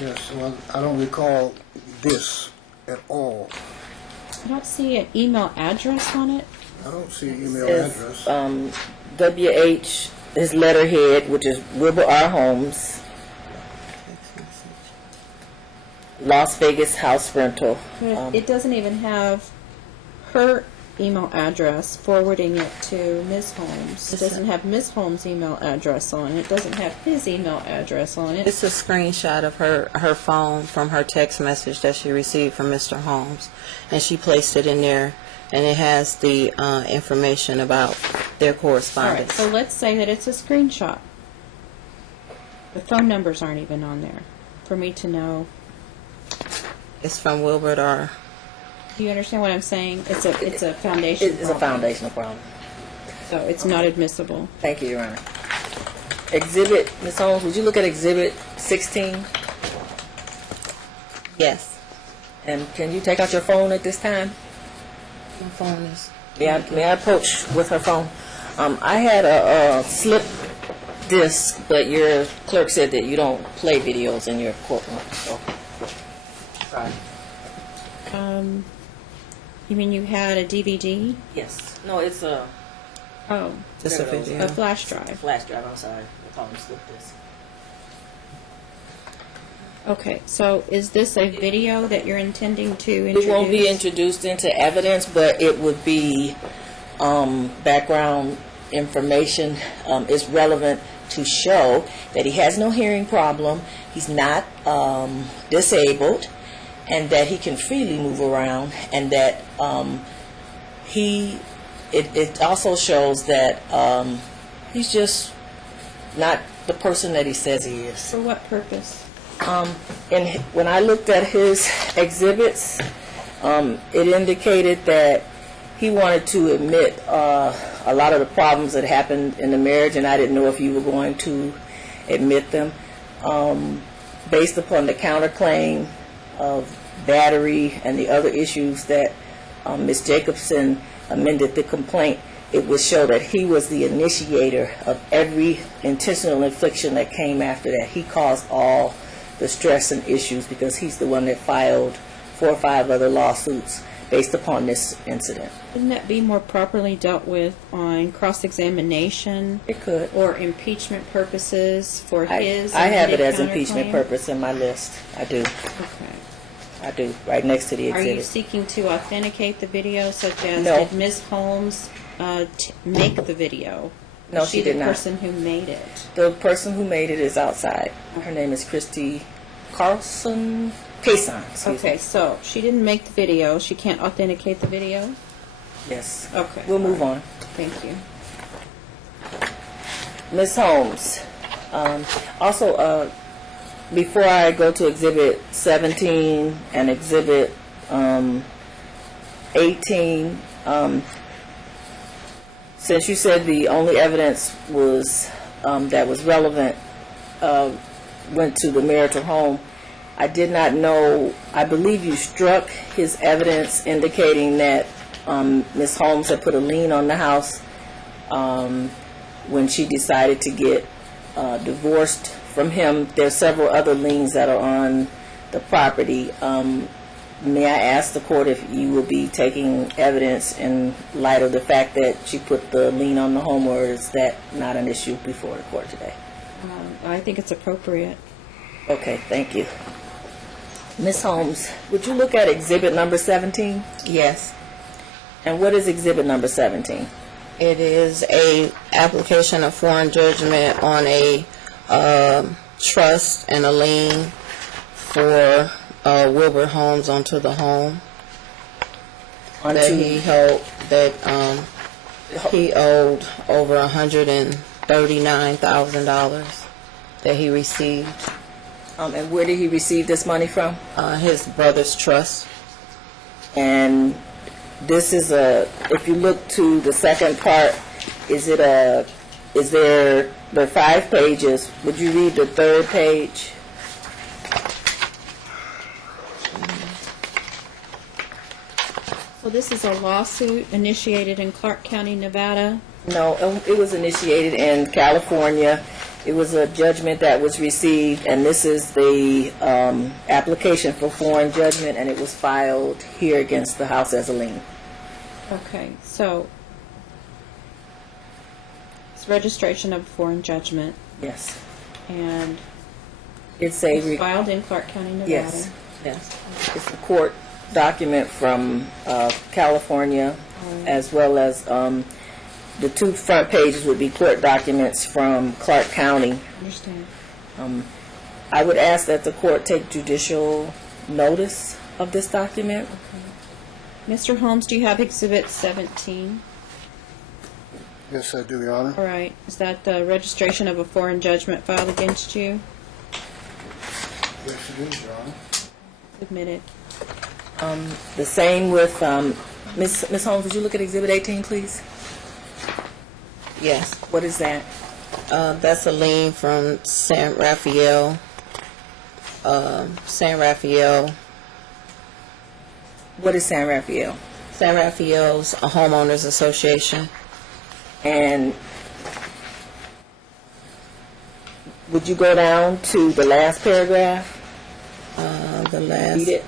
Yes, well, I don't recall this at all. I don't see an email address on it. I don't see an email It's, address. WH, his letterhead, which is Wilbur R. Holmes, Las Vegas house rental. But it doesn't even have her email address forwarding it to Ms. Holmes. It doesn't have Ms. Holmes' email address on it. It doesn't have his email address on it. It's a screenshot of her phone from her text message that she received from Mr. Holmes, and she placed it in there, and it has the information about their All right, correspondence. so let's say that it's a screenshot. The phone numbers aren't even on there for me to know. It's from Wilbur R. Do you understand what I'm saying? It's a foundation It's a problem. foundational problem. So it's not admissible. Thank you, Your Honor. Exhibit, Ms. Holmes, would you look at Exhibit 16? Yes. And can you take out your phone at this time? My phone is. May I approach with her phone? I had a slip disc, but your clerk said that you don't play videos in your courtroom. So. Sorry. You mean you had a DVD? Yes. No, it's a Oh, Just a There it goes. video. a flash drive. flash drive. I'm sorry. We'll call them slip disc. Okay, so is this a video that you're intending to introduce? It won't be introduced into evidence, but it would be background information. Is relevant to show that he has no hearing problem, he's not disabled, and that he can freely move around, and that it also shows that he's just not the person that he says he is. For what purpose? And when I looked at his exhibits, it indicated that he wanted to admit a lot of the problems that happened in the marriage, and I didn't know if you were going to admit them. Based upon the counterclaim of battery and the other issues that Ms. Jacobson amended the complaint, it would show that he was the initiator of every intentional infliction that came after that. He caused all the stress and issues because he's the one that filed 4 or 5 other lawsuits based upon this incident. Wouldn't that be more properly dealt with on cross-examination? It could. Or impeachment purposes for his? I have it amended as impeachment counterclaim? purpose in my list. I do. Okay. I do. Right next to the Are you exhibit. seeking to authenticate the video, such as No. did Ms. Holmes make the video? No, Was she did the not. person who made it? The person who made it is outside. Her name is Christy Carlson. Payson, excuse me. Okay, so she didn't make the video. She can't authenticate the video? Yes. Okay. We'll move on. Thank you. Ms. Holmes. Also, before I go to Exhibit 17 and Exhibit 18, since you said the only evidence was that was relevant went to the marital home, I did not know, I believe you struck his evidence indicating that Ms. Holmes had put a lien on the house when she decided to get divorced from him. There's several other liens that are on the property. May I ask the court if you will be taking evidence in light of the fact that she put the lien on the home, or is that not an issue before the court today? I think it's appropriate. Okay, thank you. Ms. Holmes, would you look at exhibit number 17? Yes. And what is exhibit number 17? It is a application of foreign judgment on a trust and a lien for Wilbur Holmes onto the home that he held, that he owed over $139,000 that he received. And where did he receive this money from? His brother's trust. And this is if you look to the second part, there are 5 pages. Would you read the 3rd page? So this is a lawsuit initiated in Clark County, Nevada. No, it was initiated in California. It was a judgment that was received, and this is the application for foreign judgment, and it was filed here against the house as a lien. Okay, so it's registration of foreign judgment, Yes. and It's it's filed in Clark County, Nevada. yes. Yes. It's a court document from California, as well as the 2 front pages would be court documents from Clark County. Understand. I would ask that the court take judicial notice of this document. Mr. Holmes, do you have Exhibit 17? Yes, I do, Your Honor. All right. Is that the registration of a foreign judgment filed against you? Yes, it is, Your Honor. Submitted. The same with Ms. Holmes. Would you look at Exhibit 18, please? Yes. What is that? That's a lien from San Rafael. San Rafael. What is San Rafael? San Rafael's a homeowners association. And would you go down to the last paragraph? The last. Read it.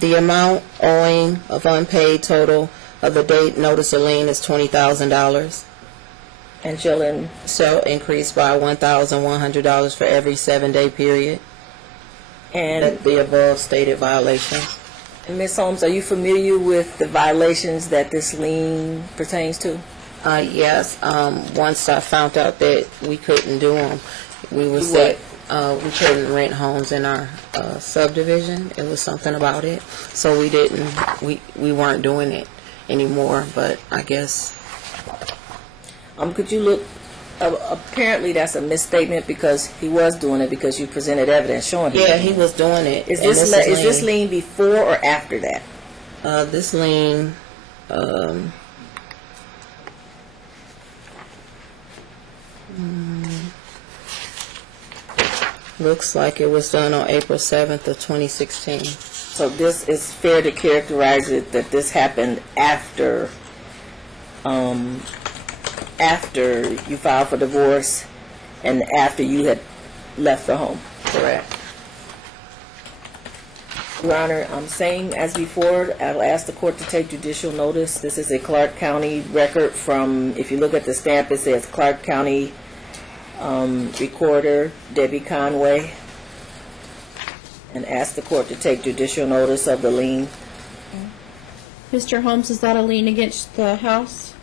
The amount owing of unpaid total of the date notice of lien is $20,000. And children. Shall increase by $1,100 for every 7-day period. And The above stated violation. Ms. Holmes, are you familiar with the violations that this lien pertains to? Yes. Once I found out that we couldn't do them, we were set. We couldn't rent homes in our subdivision. It was something about it, so we didn't. We weren't doing it anymore. But I guess. Could you look apparently that's a misstatement because he was doing it because you presented evidence showing him. Yeah, he was doing it. Is and this lien before or after that? This lien, looks like it was done on April 7th of 2016. So this is fair to characterize it that this happened after you filed for divorce and after you had left the home. Correct. Your Honor, I'm saying as before, I'll ask the court to take judicial notice. This is a Clark County record from, if you look at the stamp, it says Clark County Recorder Debbie Conway, and ask the court to take judicial notice of the lien. Mr. Holmes, is that a lien against the house?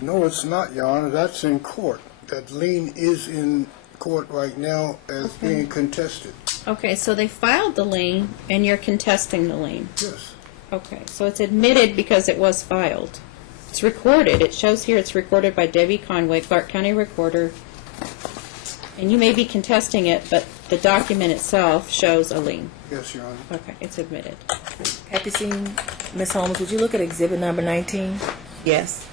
No, it's not, Your Honor. That's in court. That lien is in court right now as being contested. Okay, so they filed the lien, and you're contesting the lien. Yes. Okay, so it's admitted because it was filed. It's recorded. It shows here it's recorded by Debbie Conway, Clark County Recorder. And you may be contesting it, but the document itself shows a lien. Yes, Your Honor. Okay, it's admitted. Have you seen, Ms. Holmes, would you look at exhibit number 19? Yes.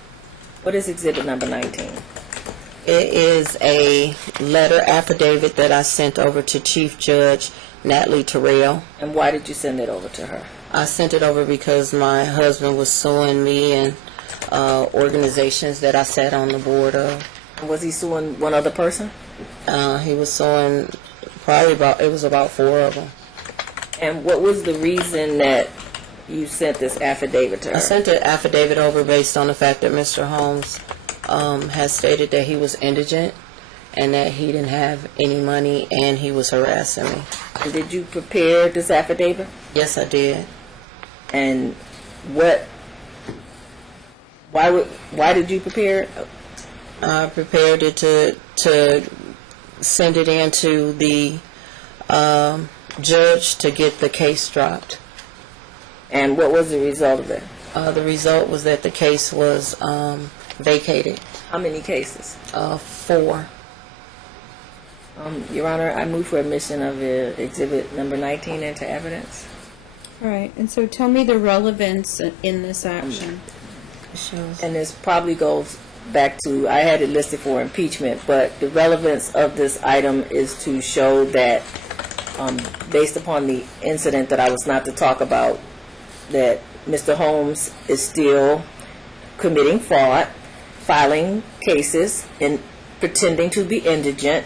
What is exhibit number 19? It is a letter affidavit that I sent over to Chief Judge Natalie Terrell. And why did you send it over to her? I sent it over because my husband was suing me and organizations that I sat on the board of. Was he suing one other person? He was suing it was about 4 of them. And what was the reason that you sent this affidavit to her? I sent the affidavit over based on the fact that Mr. Holmes has stated that he was indigent and that he didn't have any money and he was harassing me. And did you prepare this affidavit? Yes, I did. And why did you prepare it? I prepared it to send it in to the judge to get the case dropped. And what was the result of that? The result was that the case was vacated. How many cases? 4. Your Honor, I move for admission of exhibit number 19 into evidence. All right, and so tell me the relevance in this action. And this probably goes back to, I had it listed for impeachment, but the relevance of this item is to show that based upon the incident that I was not to talk about, that Mr. Holmes is still committing fraud, filing cases, and pretending to be indigent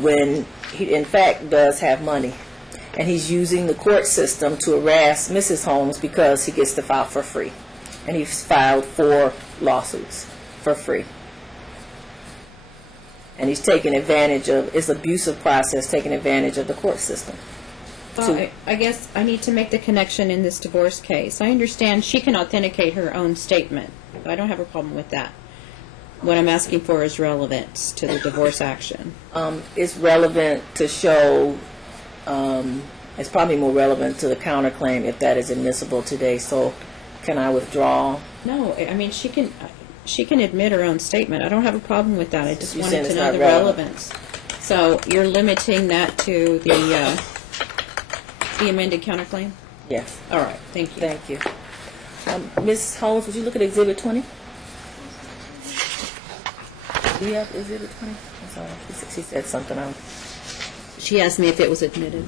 when he in fact does have money. And he's using the court system to harass Mrs. Holmes because he gets to file for free. And he's filed 4 lawsuits for free. And he's taking advantage of, it's abusive process, taking advantage of the court system. Well, I guess I need to make the connection in this divorce case. I understand she can authenticate her own statement. I don't have a problem with that. What I'm asking for is relevance to the divorce action. It's relevant to show, it's probably more relevant to the counterclaim if that is admissible today. So can I withdraw? No, I mean, she can admit her own statement. I don't have a problem with that. I just You're wanted saying to it's know not the relevant. relevance. So you're limiting that to the amended counterclaim? Yes. All right, thank you. Thank you. Ms. Holmes, would you look at Exhibit 20? Do you have Exhibit 20? I'm sorry. She said something else. She asked me if it was admitted.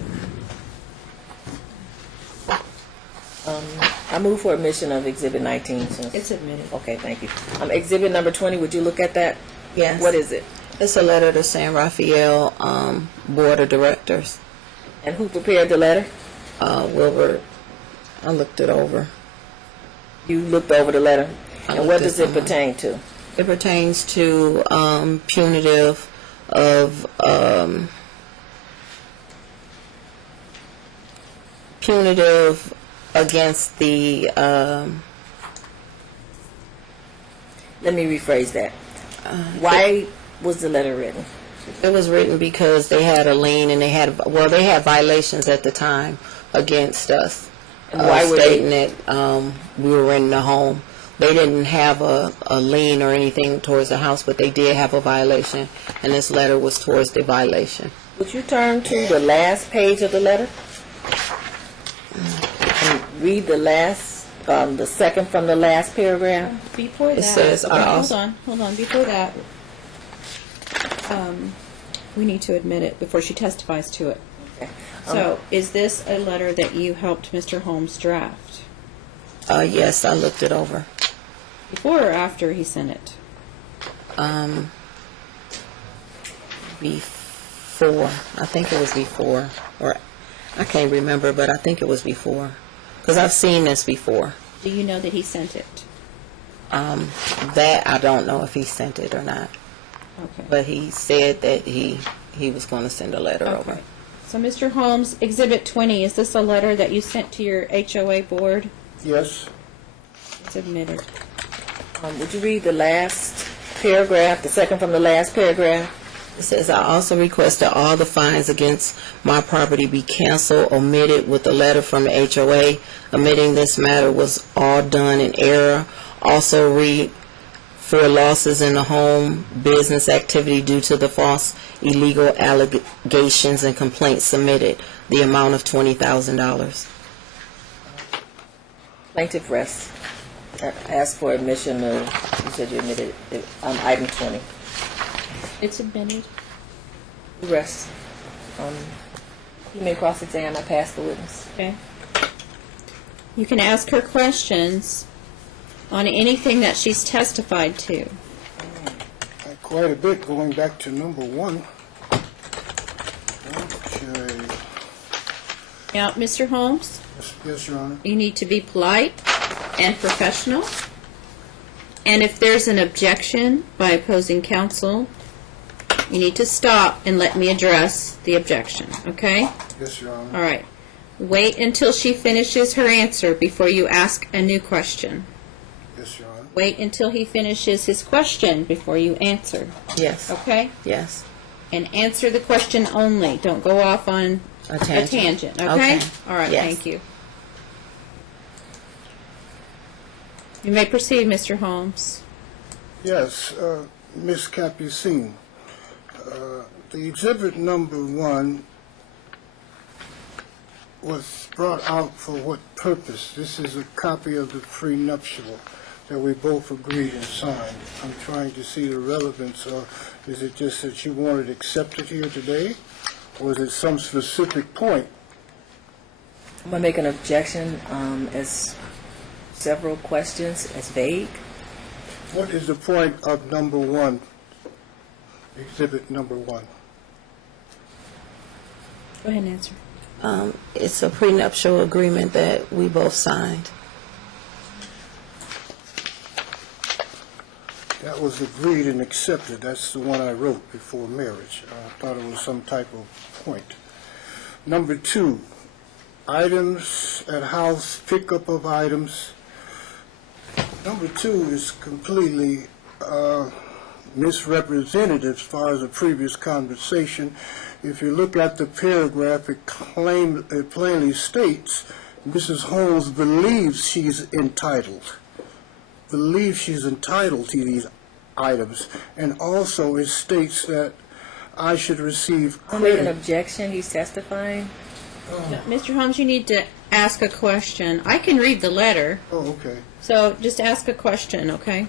I move for admission of Exhibit 19. It's admitted. Okay, thank you. Exhibit number 20, would you look at that? Yes. What is it? It's a letter to San Rafael Board of Directors. And who prepared the letter? Wilbur. I looked it over. You looked over the letter. I And what looked does at it pertain to? It pertains to punitive against the Let me rephrase that. Why was the letter written? it was written because they had a lien and they had violations at the time against us. And why were stating that we were renting a home they didn't have a lien or anything towards the house, but they did have a violation, and this letter was towards the violation. Would you turn to the last page of the letter? And read the last, the second from the last paragraph. Before that, says, hold on. Before that, we need to admit it before she testifies to it. Okay. So, is this a letter that you helped Mr. Holmes draft? Yes, I looked it over. Before or after he sent it? Before. I think it was before. Or I can't remember, but I think it was before. Because I've seen this before. Do you know that he sent it? That I don't know if he sent it or not. Okay. But he said that he was going to send a letter over. So, Mr. Holmes, Exhibit 20, is this a letter that you sent to your HOA board? Yes. It's admitted. Would you read the last paragraph, the second from the last paragraph? It says, I also request that all the fines against my property be canceled, omitted with a letter from the HOA. Omitting this matter was all done in error. Also read for losses in the home business activity due to the false illegal allegations and complaints submitted, the amount of $20,000. Plaintiff rests. Ask for admission of, you said you admitted it, item 20. It's admitted. Rests. You may cross-examine. I pass the witness. Okay. You can ask her questions on anything that she's testified to. Quite a bit, going back to number 1. Okay. Now, Mr. Holmes, Yes, Your Honor. you need to be polite and professional. And if there's an objection by opposing counsel, you need to stop and let me address the objection, okay? Yes, Your Honor. All right. Wait until she finishes her answer before you ask a new question. Yes, Your Honor. Wait until he finishes his question before you answer, Yes. okay? Yes. And answer the question only. Don't go off on A tangent. a tangent, okay? Okay. All right, Yes. thank you. You may proceed, Mr. Holmes. Yes, Ms. Capucine, the exhibit number 1 was brought out for what purpose? This is a copy of the prenuptial that we both agreed and signed. I'm trying to see the relevance of, is it just that you wanted accepted here today? Or is it some specific point? I'm going to make an objection as several questions as vague. What is the point of number 1, exhibit number 1? Go ahead and answer. It's a prenuptial agreement that we both signed. That was agreed and accepted. That's the one I wrote before marriage. I thought it was some type of point. Number 2, items at house, pickup of items. Number 2 is completely misrepresented as far as the previous conversation. If you look at the paragraph, it plainly states Mrs. Holmes believes she's entitled. Believes she's entitled to these items. And also it states that I should receive I'll make an credit. objection. He's testifying. Mr. Holmes, you need to ask a question. I can read the letter, Oh, okay. so just ask a question, okay?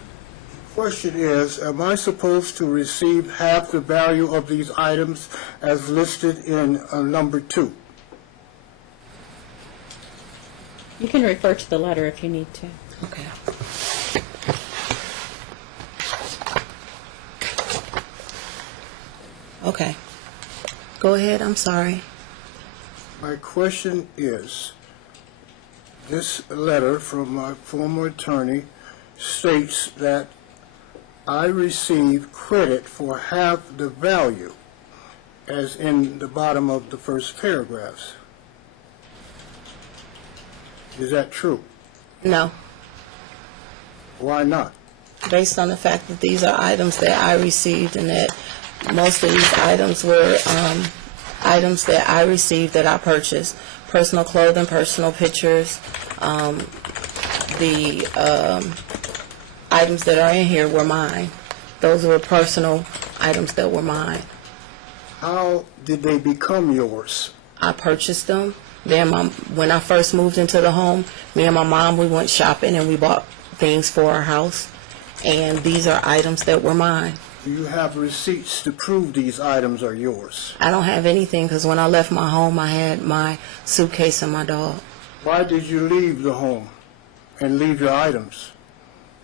Question is, am I supposed to receive half the value of these items as listed in number 2? You can refer to the letter if you need to. Okay. Okay. Go ahead, I'm sorry. My question is, this letter from my former attorney states that I receive credit for half the value, as in the bottom of the first paragraphs. Is that true? No. Why not? Based on the fact that these are items that I received and that most of these items were items that I received that I purchased. Personal clothing, personal pictures, the items that are in here were mine. Those were personal items that were mine. How did they become yours? I purchased them. Then when I first moved into the home, me and my mom, we went shopping and we bought things for our house. And these are items that were mine. Do you have receipts to prove these items are yours? I don't have anything because when I left my home, I had my suitcase and my dog. Why did you leave the home and leave your items?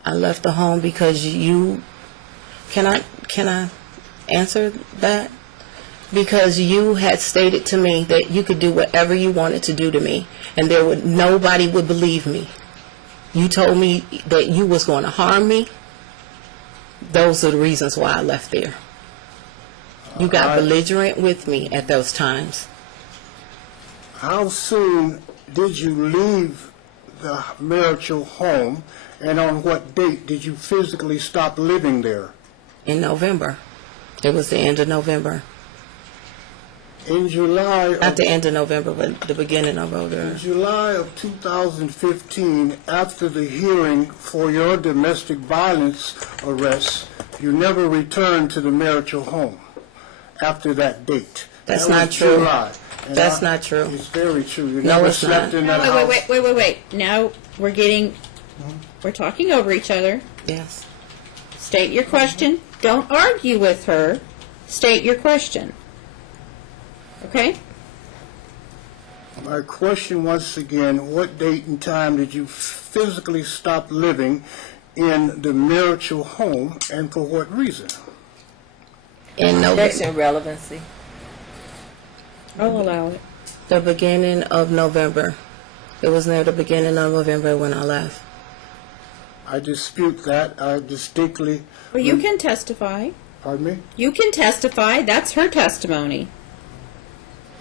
I left the home because you... Can I answer that? Because you had stated to me that you could do whatever you wanted to do to me, and nobody would believe me. You told me that you was going to harm me. Those are the reasons why I left there. You got belligerent with me at those times. How soon did you leave the marital home, and on what date did you physically stop living there? In November. It was the end of November. In July Not the end of November, but the beginning of in November. July of 2015, after the hearing for your domestic violence arrest, you never returned to the marital home after that date. That's That not was true. July. And That's not true. It's very true. You No, never it's slept not. in that house. Wait. Now we're talking over each other. Yes. State your question. Don't argue with her. State your question. Okay? My question once again, what date and time did you physically stop living in the marital home, and for what reason? In November. Objection, relevancy. I'll allow it. The beginning of November. It was near the beginning of November when I left. I dispute that. I distinctly... Well, you can testify. Pardon me? You can testify. That's her testimony.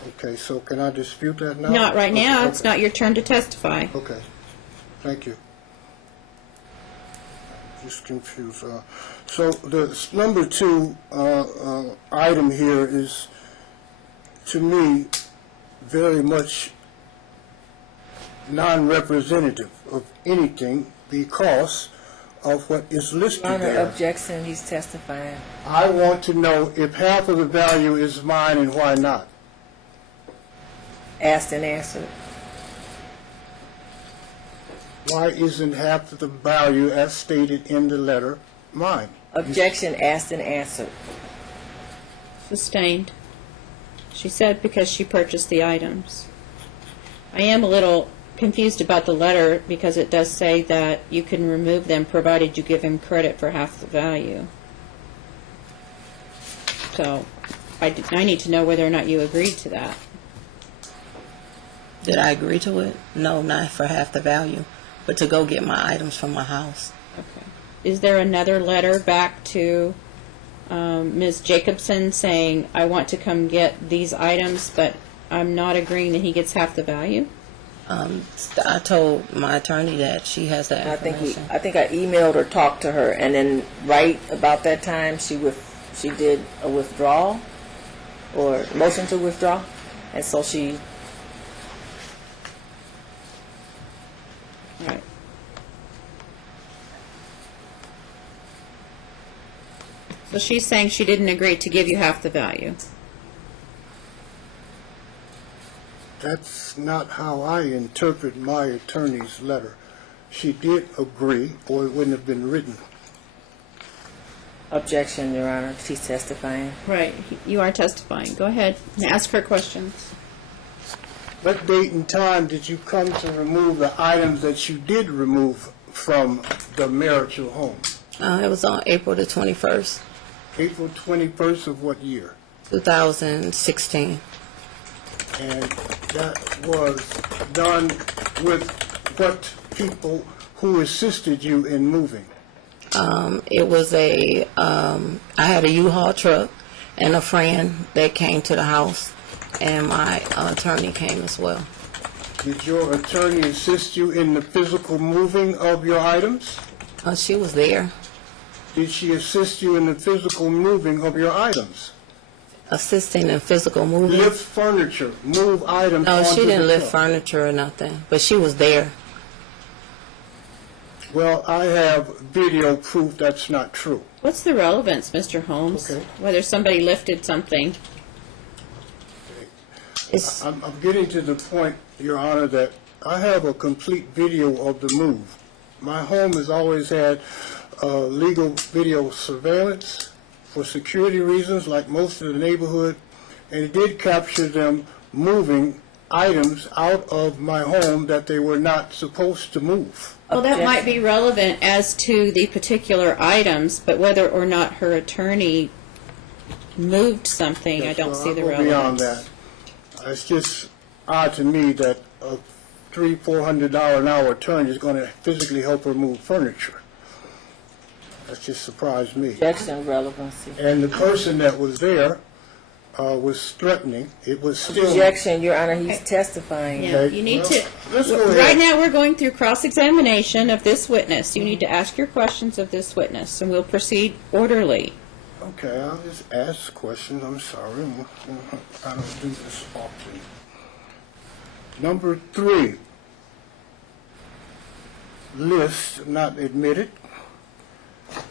Okay, so can I dispute that now? Not right now. Okay. It's not your turn to testify. Okay, thank you. Just confused. So the number 2 item here is, to me, very much non-representative of anything because of what is listed Your Honor, there. objection, he's testifying. I want to know if half of the value is mine and why not. Asked and answered. Why isn't half of the value as stated in the letter mine? Objection, asked and answered. Sustained. She said because she purchased the items. I am a little confused about the letter because it does say that you can remove them provided you give him credit for half the value. So I need to know whether or not you agreed to that. Did I agree to it? No, not for half the value, but to go get my items from my house. Okay. Is there another letter back to Ms. Jacobson saying, I want to come get these items, but I'm not agreeing that he gets half the value? I told my attorney that she has that I information. think I emailed or talked to her, and then right about that time she did a withdrawal or motion to withdraw, and so she. All right. So she's saying she didn't agree to give you half the value. That's not how I interpret my attorney's letter. She did agree, or it wouldn't have been written. Objection, Your Honor. She's testifying. Right. You are testifying. Go ahead and ask her questions. What date and time did you come to remove the items that you did remove from the marital home? It was on April the 21st, April 21st of what year? 2016. And that was done with what people who assisted you in moving? It was I had a U-Haul truck and a friend that came to the house, and my attorney came as well. Did your attorney assist you in the physical moving of your items? She was there, Did she assist you in the physical moving of your items? assisting in physical movement. Lift furniture, move items No, onto she didn't the lift truck. furniture or nothing, but she was there. Well, I have video proof that's not true. What's the relevance, Mr. Holmes? Okay. Whether somebody lifted something? It's, I'm getting to the point, Your Honor, that I have a complete video of the move. My home has always had legal video surveillance for security reasons, like most of the neighborhood, and it did capture them moving items out of my home that they were not supposed to move. Well, that might be relevant as to the particular items, but whether or not her attorney moved something, I Yes, don't well, see the I'll go relevance. beyond that. It's just odd to me that a $300-400 an hour attorney is going to physically help her move furniture. That just surprised me. Objection, relevancy. And the person that was there was threatening. It was still... Objection, Your Honor, he's testifying. Yeah, Okay, you need well, to, let's go ahead. right now, we're going through cross-examination of this witness. You need to ask your questions of this witness, and we'll proceed orderly. Okay, I'll just ask questions. I'm sorry. I don't do this often. Number 3, list not admitted.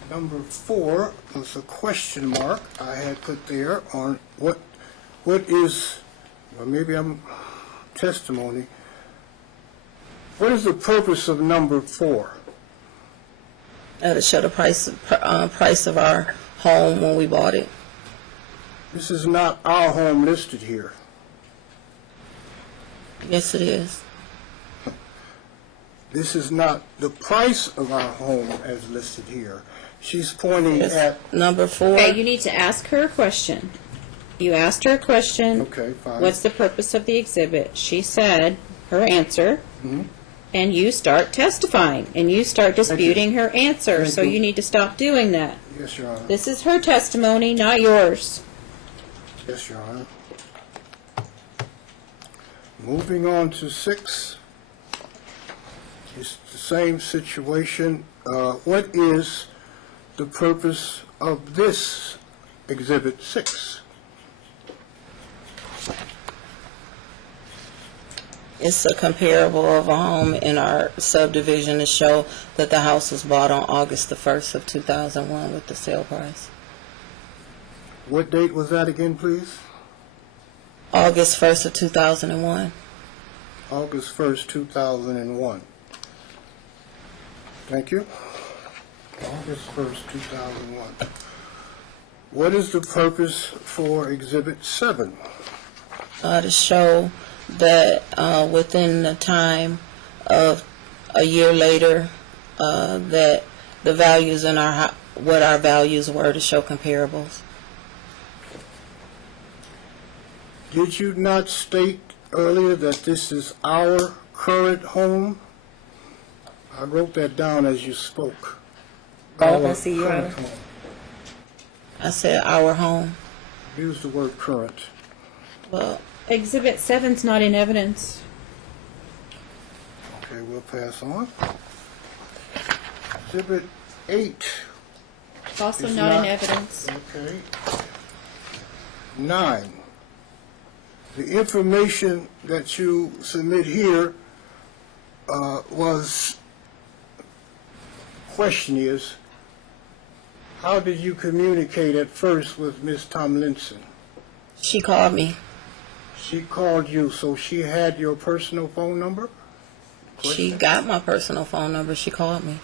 Number 4 was a question mark I had put there on what is, well, maybe I'm testimony. What is the purpose of number 4? to show the price of our home when we bought it. This is not our home listed here. Yes, it is. This is not the price of our home as listed here. She's pointing Yes. at, Number 4. Okay, you need to ask her a question. You asked her a question. okay, fine. What's the purpose of the exhibit? She said her answer, and you start testifying, and you start disputing her answer, Thank so you. you need to stop doing that. Yes, Your Honor. This is her testimony, not yours. Yes, Your Honor. Moving on to 6. It's the same situation. What is the purpose of this Exhibit 6? It's a comparable of a home in our subdivision to show that the house was bought on August the 1st of 2001 with the sale price. What date was that again, please? August 1st of 2001. August 1st, 2001. Thank you. August 1st, 2001. What is the purpose for Exhibit 7? To show that within the time of a year later, that the values in our what our values were, to show comparables. Did you not state earlier that this is our current home? I wrote that down as you spoke. Relevancy, Your Our Honor. current home. I said our home. Use the word current. Well, Exhibit 7's not in evidence. Okay, we'll pass on. Exhibit 8. It's also It's not in not- evidence. Okay. 9. The information that you submit here question is, how did you communicate at first with Ms. Tomlinson? she called me. She called you, so she had your personal phone number? She got my personal phone number. She called me.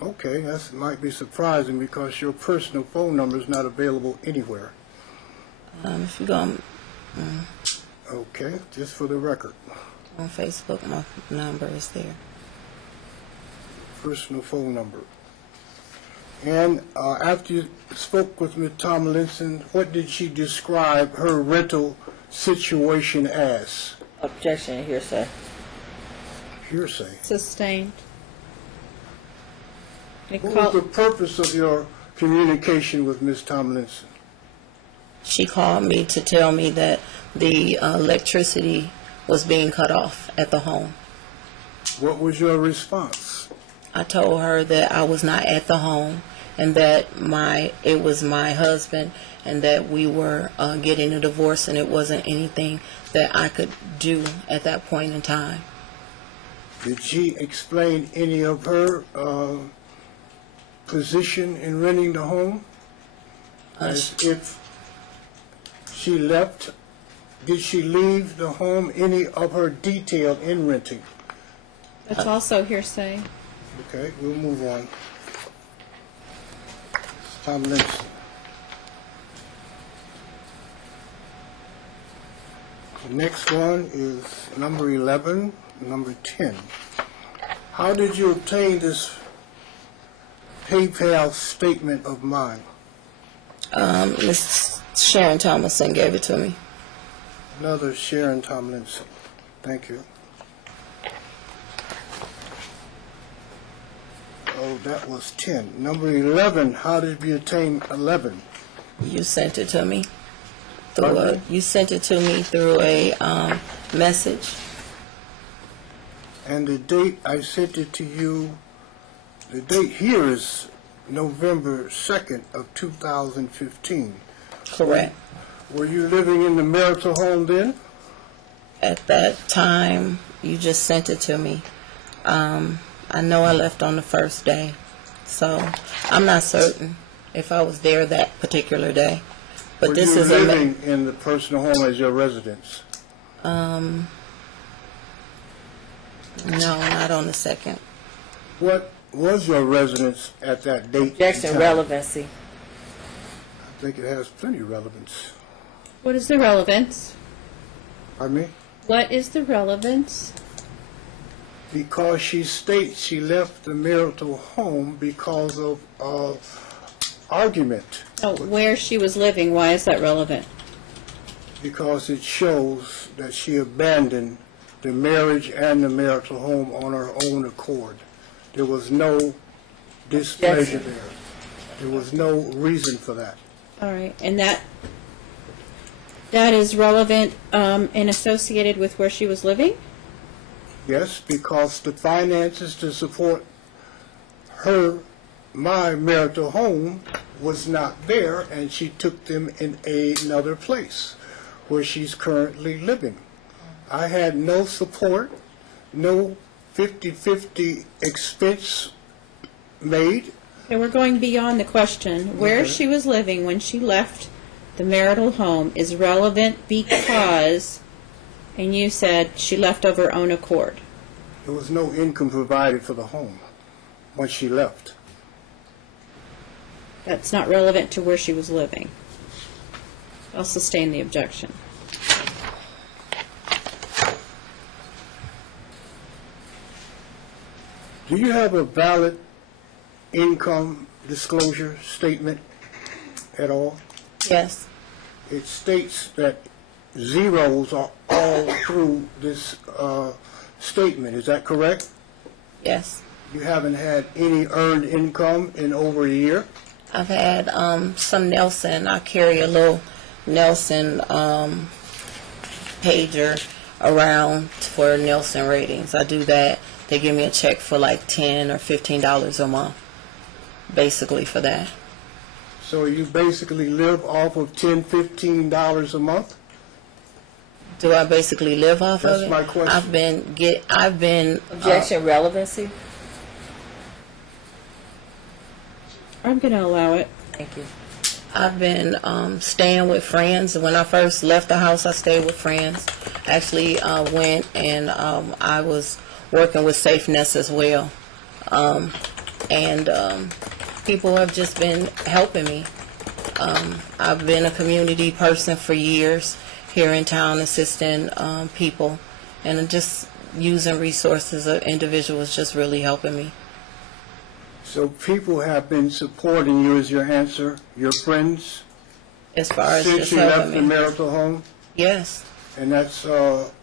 Okay, that might be surprising because your personal phone number is not available anywhere. If you go on Okay, just for the record. Facebook, my number is there. Personal phone number. And after you spoke with Ms. Tomlinson, what did she describe her rental situation as? Objection, hearsay. Hearsay. Sustained. They What was call- the purpose of your communication with Ms. Tomlinson? She called me to tell me that the electricity was being cut off at the home. What was your response? I told her that I was not at the home and that it was my husband and that we were getting a divorce and it wasn't anything that I could do at that point in time. Did she explain any of her position in renting the home? As if she left, did she leave the home, any of her detail in renting? That's also hearsay. Okay, we'll move on. Ms Tomlinson. The next one is number 11, number 10. How did you obtain this PayPal statement of mine? Miss Sharon Tomlinson gave it to me. Another Sharon Tomlinson. Thank you. Oh, that was 10. Number 11, how did you obtain 11? You sent it to me through you sent it to me through a message. And the date I sent it to you, the date here is November 2nd of 2015. Correct. Were you living in the marital home then? At that time, you just sent it to me. I know I left on the first day, so I'm not certain if I was there that particular day. But Were this you is living in the personal home as your residence? No, not on the second. What was your residence at that date? Objection, and time? relevancy. I think it has plenty of relevance. What is the relevance? Pardon me? What is the relevance? Because she states she left the marital home because of argument. Oh, where she was living, why is that relevant? Because it shows that she abandoned the marriage and the marital home on her own accord. There was no displeasure there. There was no reason for that. All right, and that is relevant and associated with where she was living? Yes, because the finances to support her, my marital home, was not there, and she took them in another place where she's currently living. I had no support, no 50-50 expense made. Okay, we're going beyond the question. Where she was living when she left the marital home is relevant because, and you said she left of her own accord. There was no income provided for the home once she left. That's not relevant to where she was living. I'll sustain the objection. Do you have a valid income disclosure statement at all? Yes. It states that zeros are all through this statement. Is that correct? Yes. You haven't had any earned income in over a year? I've had some Nelson. I carry a little Nelson pager around for Nelson ratings. I do that. They give me a check for like $10 or $15 a month, basically for that. So you basically live off of $10, $15 a month? Do I basically live off of it? That's my question. I've been Objection, relevancy. I'm going to allow it. Thank you. I've been staying with friends. When I first left the house, I stayed with friends. Actually went and I was working with SafeNest as well. And people have just been helping me. I've been a community person for years here in town, assisting people, and just using resources of individuals, just really helping me. So people have been supporting you, is your answer, your friends? As far as Since just you left helping the me. marital home? Yes. And that's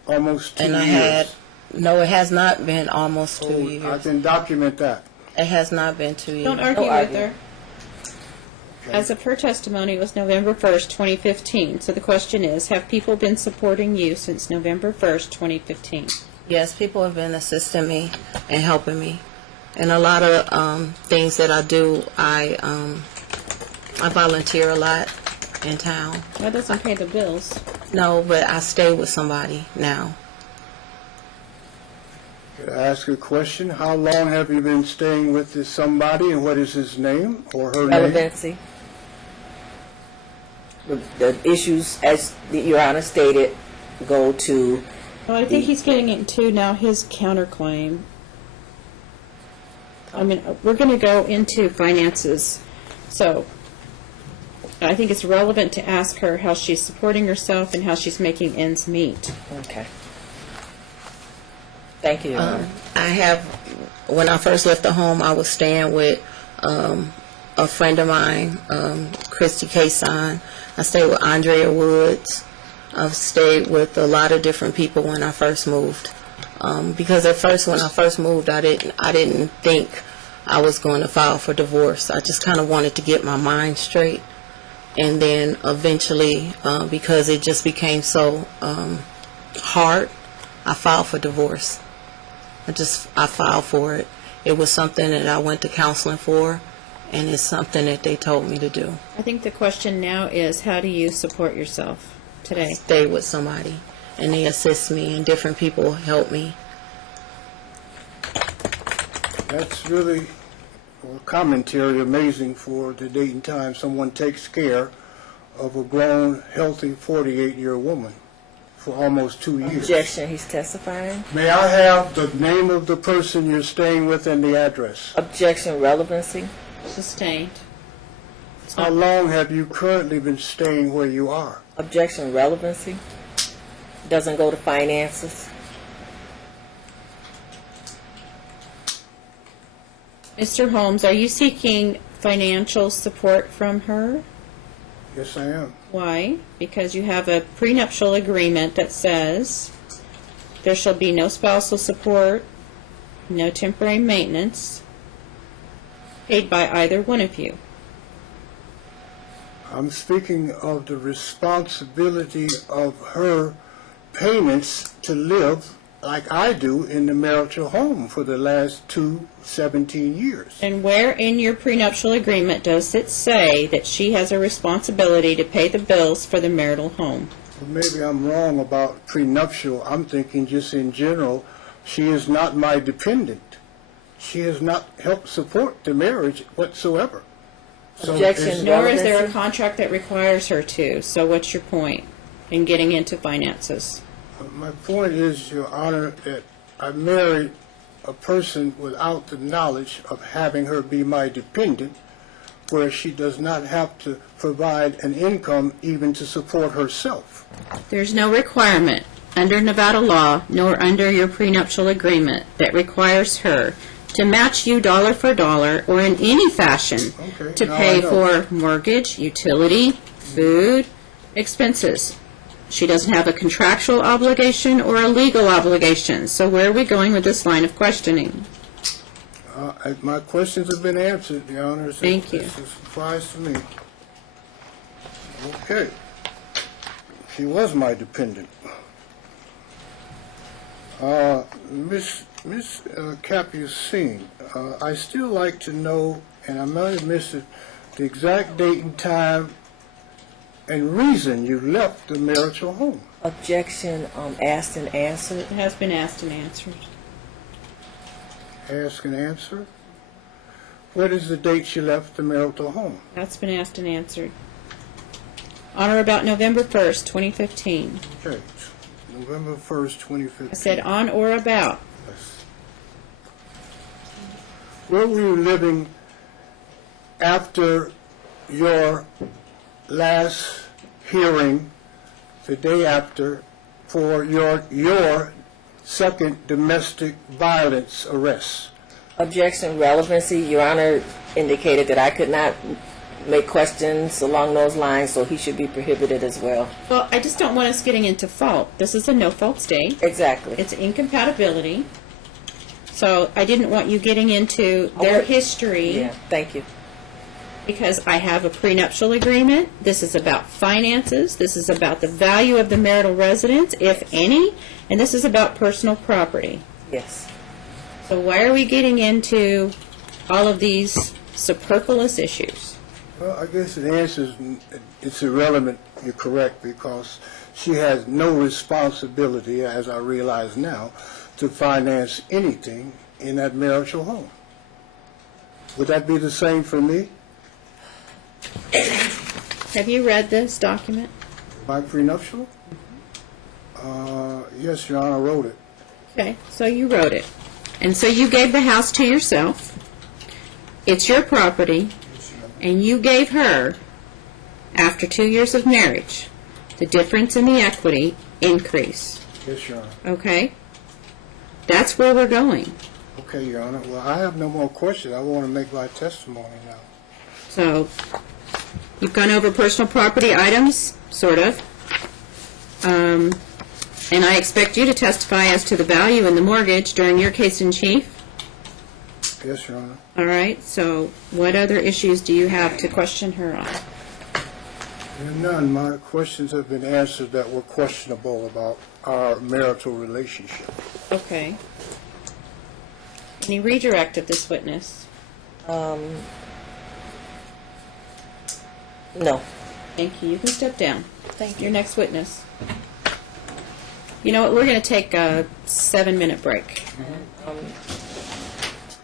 almost 2 And years. no, it has not been almost 2 I years. can document that. It has not been 2 years. Don't argue No with argument. her. As of her testimony, it was November 1st, 2015. So the question is, have people been supporting you since November 1st, 2015? Yes, people have been assisting me and helping me. And a lot of things that I do, I volunteer a lot in town. That doesn't pay the bills. No, but I stay with somebody now. Could I ask a question? How long have you been staying with this somebody, and what is his name or her name? Relevancy. The issues, as Your Honor stated, go to. Well, I think he's getting into now his counterclaim. I mean, we're going to go into finances, so I think it's relevant to ask her how she's supporting herself and how she's making ends meet. Okay. Thank you, Your Honor. I have, when I first left the home, I was staying with a friend of mine, Christy Kason. I stayed with Andrea Woods. I've stayed with a lot of different people when I first moved. Because at first, when I first moved, I didn't think I was going to file for divorce. I just kind of wanted to get my mind straight. And then eventually, because it just became so hard, I filed for divorce. I filed for it. It was something that I went to counseling for, and it's something that they told me to do. I think the question now is, how do you support yourself today? Stay with somebody, and they assist me, and different people help me. That's really a commentary amazing for the date and time someone takes care of a grown, healthy 48-year woman for almost 2 years. Objection, he's testifying. May I have the name of the person you're staying with and the address? Objection, relevancy. Sustained. How long have you currently been staying where you are? Objection, relevancy. Doesn't go to finances. Mr. Holmes, are you seeking financial support from her? Yes, I am. Why? Because you have a prenuptial agreement that says there shall be no spousal support, no temporary maintenance paid by either one of you. I'm speaking of the responsibility of her payments to live like I do in the marital home for the last 17 years. And where in your prenuptial agreement does it say that she has a responsibility to pay the bills for the marital home? Well, maybe I'm wrong about prenuptial. I'm thinking just in general, she is not my dependent. She has not helped support the marriage whatsoever. Objection, Nor is there a contract that requires her to. So what's your point in getting into finances? My point is, Your Honor, that I married a person without the knowledge of having her be my dependent, where she does not have to provide an income even to support herself. There's no requirement under Nevada law nor under your prenuptial agreement that requires her to match you dollar for dollar or in any fashion to pay for mortgage, utility, food, expenses. She doesn't have a contractual obligation or a legal obligation. So where are we going with this line of questioning? My questions have been answered, Your Honor. Thank you. It's a surprise to me. Okay. She was my dependent. Miss Capucine, I still like to know, and I might have missed it, the exact date and time and reason you left the marital home. Objection, asked and answered. It has been asked and answered. Ask and answer. What is the date she left the marital home? That's been asked and answered. On or about November 1st, 2015. Okay. November 1st, 2015. I said on or about. Yes. Where were you living after your last hearing, the day after, for your second domestic violence arrest? Objection, relevancy. Your Honor indicated that I could not make questions along those lines, so he should be prohibited as well. Well, I just don't want us getting into fault. This is a no-fault state. Exactly. It's incompatibility. So I didn't want you getting into their history. Yeah, thank you. Because I have a prenuptial agreement. This is about finances. This is about the value of the marital residence, if any. And this is about personal property. Yes. So why are we getting into all of these superfluous issues? Well, I guess the answer is it's irrelevant. You're correct, because she has no responsibility, as I realize now, to finance anything in that marital home. Would that be the same for me? Have you read this document? My prenuptial? Yes, Your Honor, I wrote it. Okay, so you wrote it. And so you gave the house to yourself. It's your property, and you gave her, after 2 years of marriage, the difference in the equity increase. Yes, Your Honor. Okay? That's where we're going. Okay, Your Honor. Well, I have no more questions. I want to make my testimony now. So, you've gone over personal property items, sort of. And I expect you to testify as to the value in the mortgage during your case in chief. Yes, Your Honor. All right, so what other issues do you have to question her on? There are none. My questions have been answered that were questionable about our marital relationship. Okay. Can you redirect of this witness? No. Thank you. You can step down. Thank Your next witness. You know what? We're going to take a 7-minute break.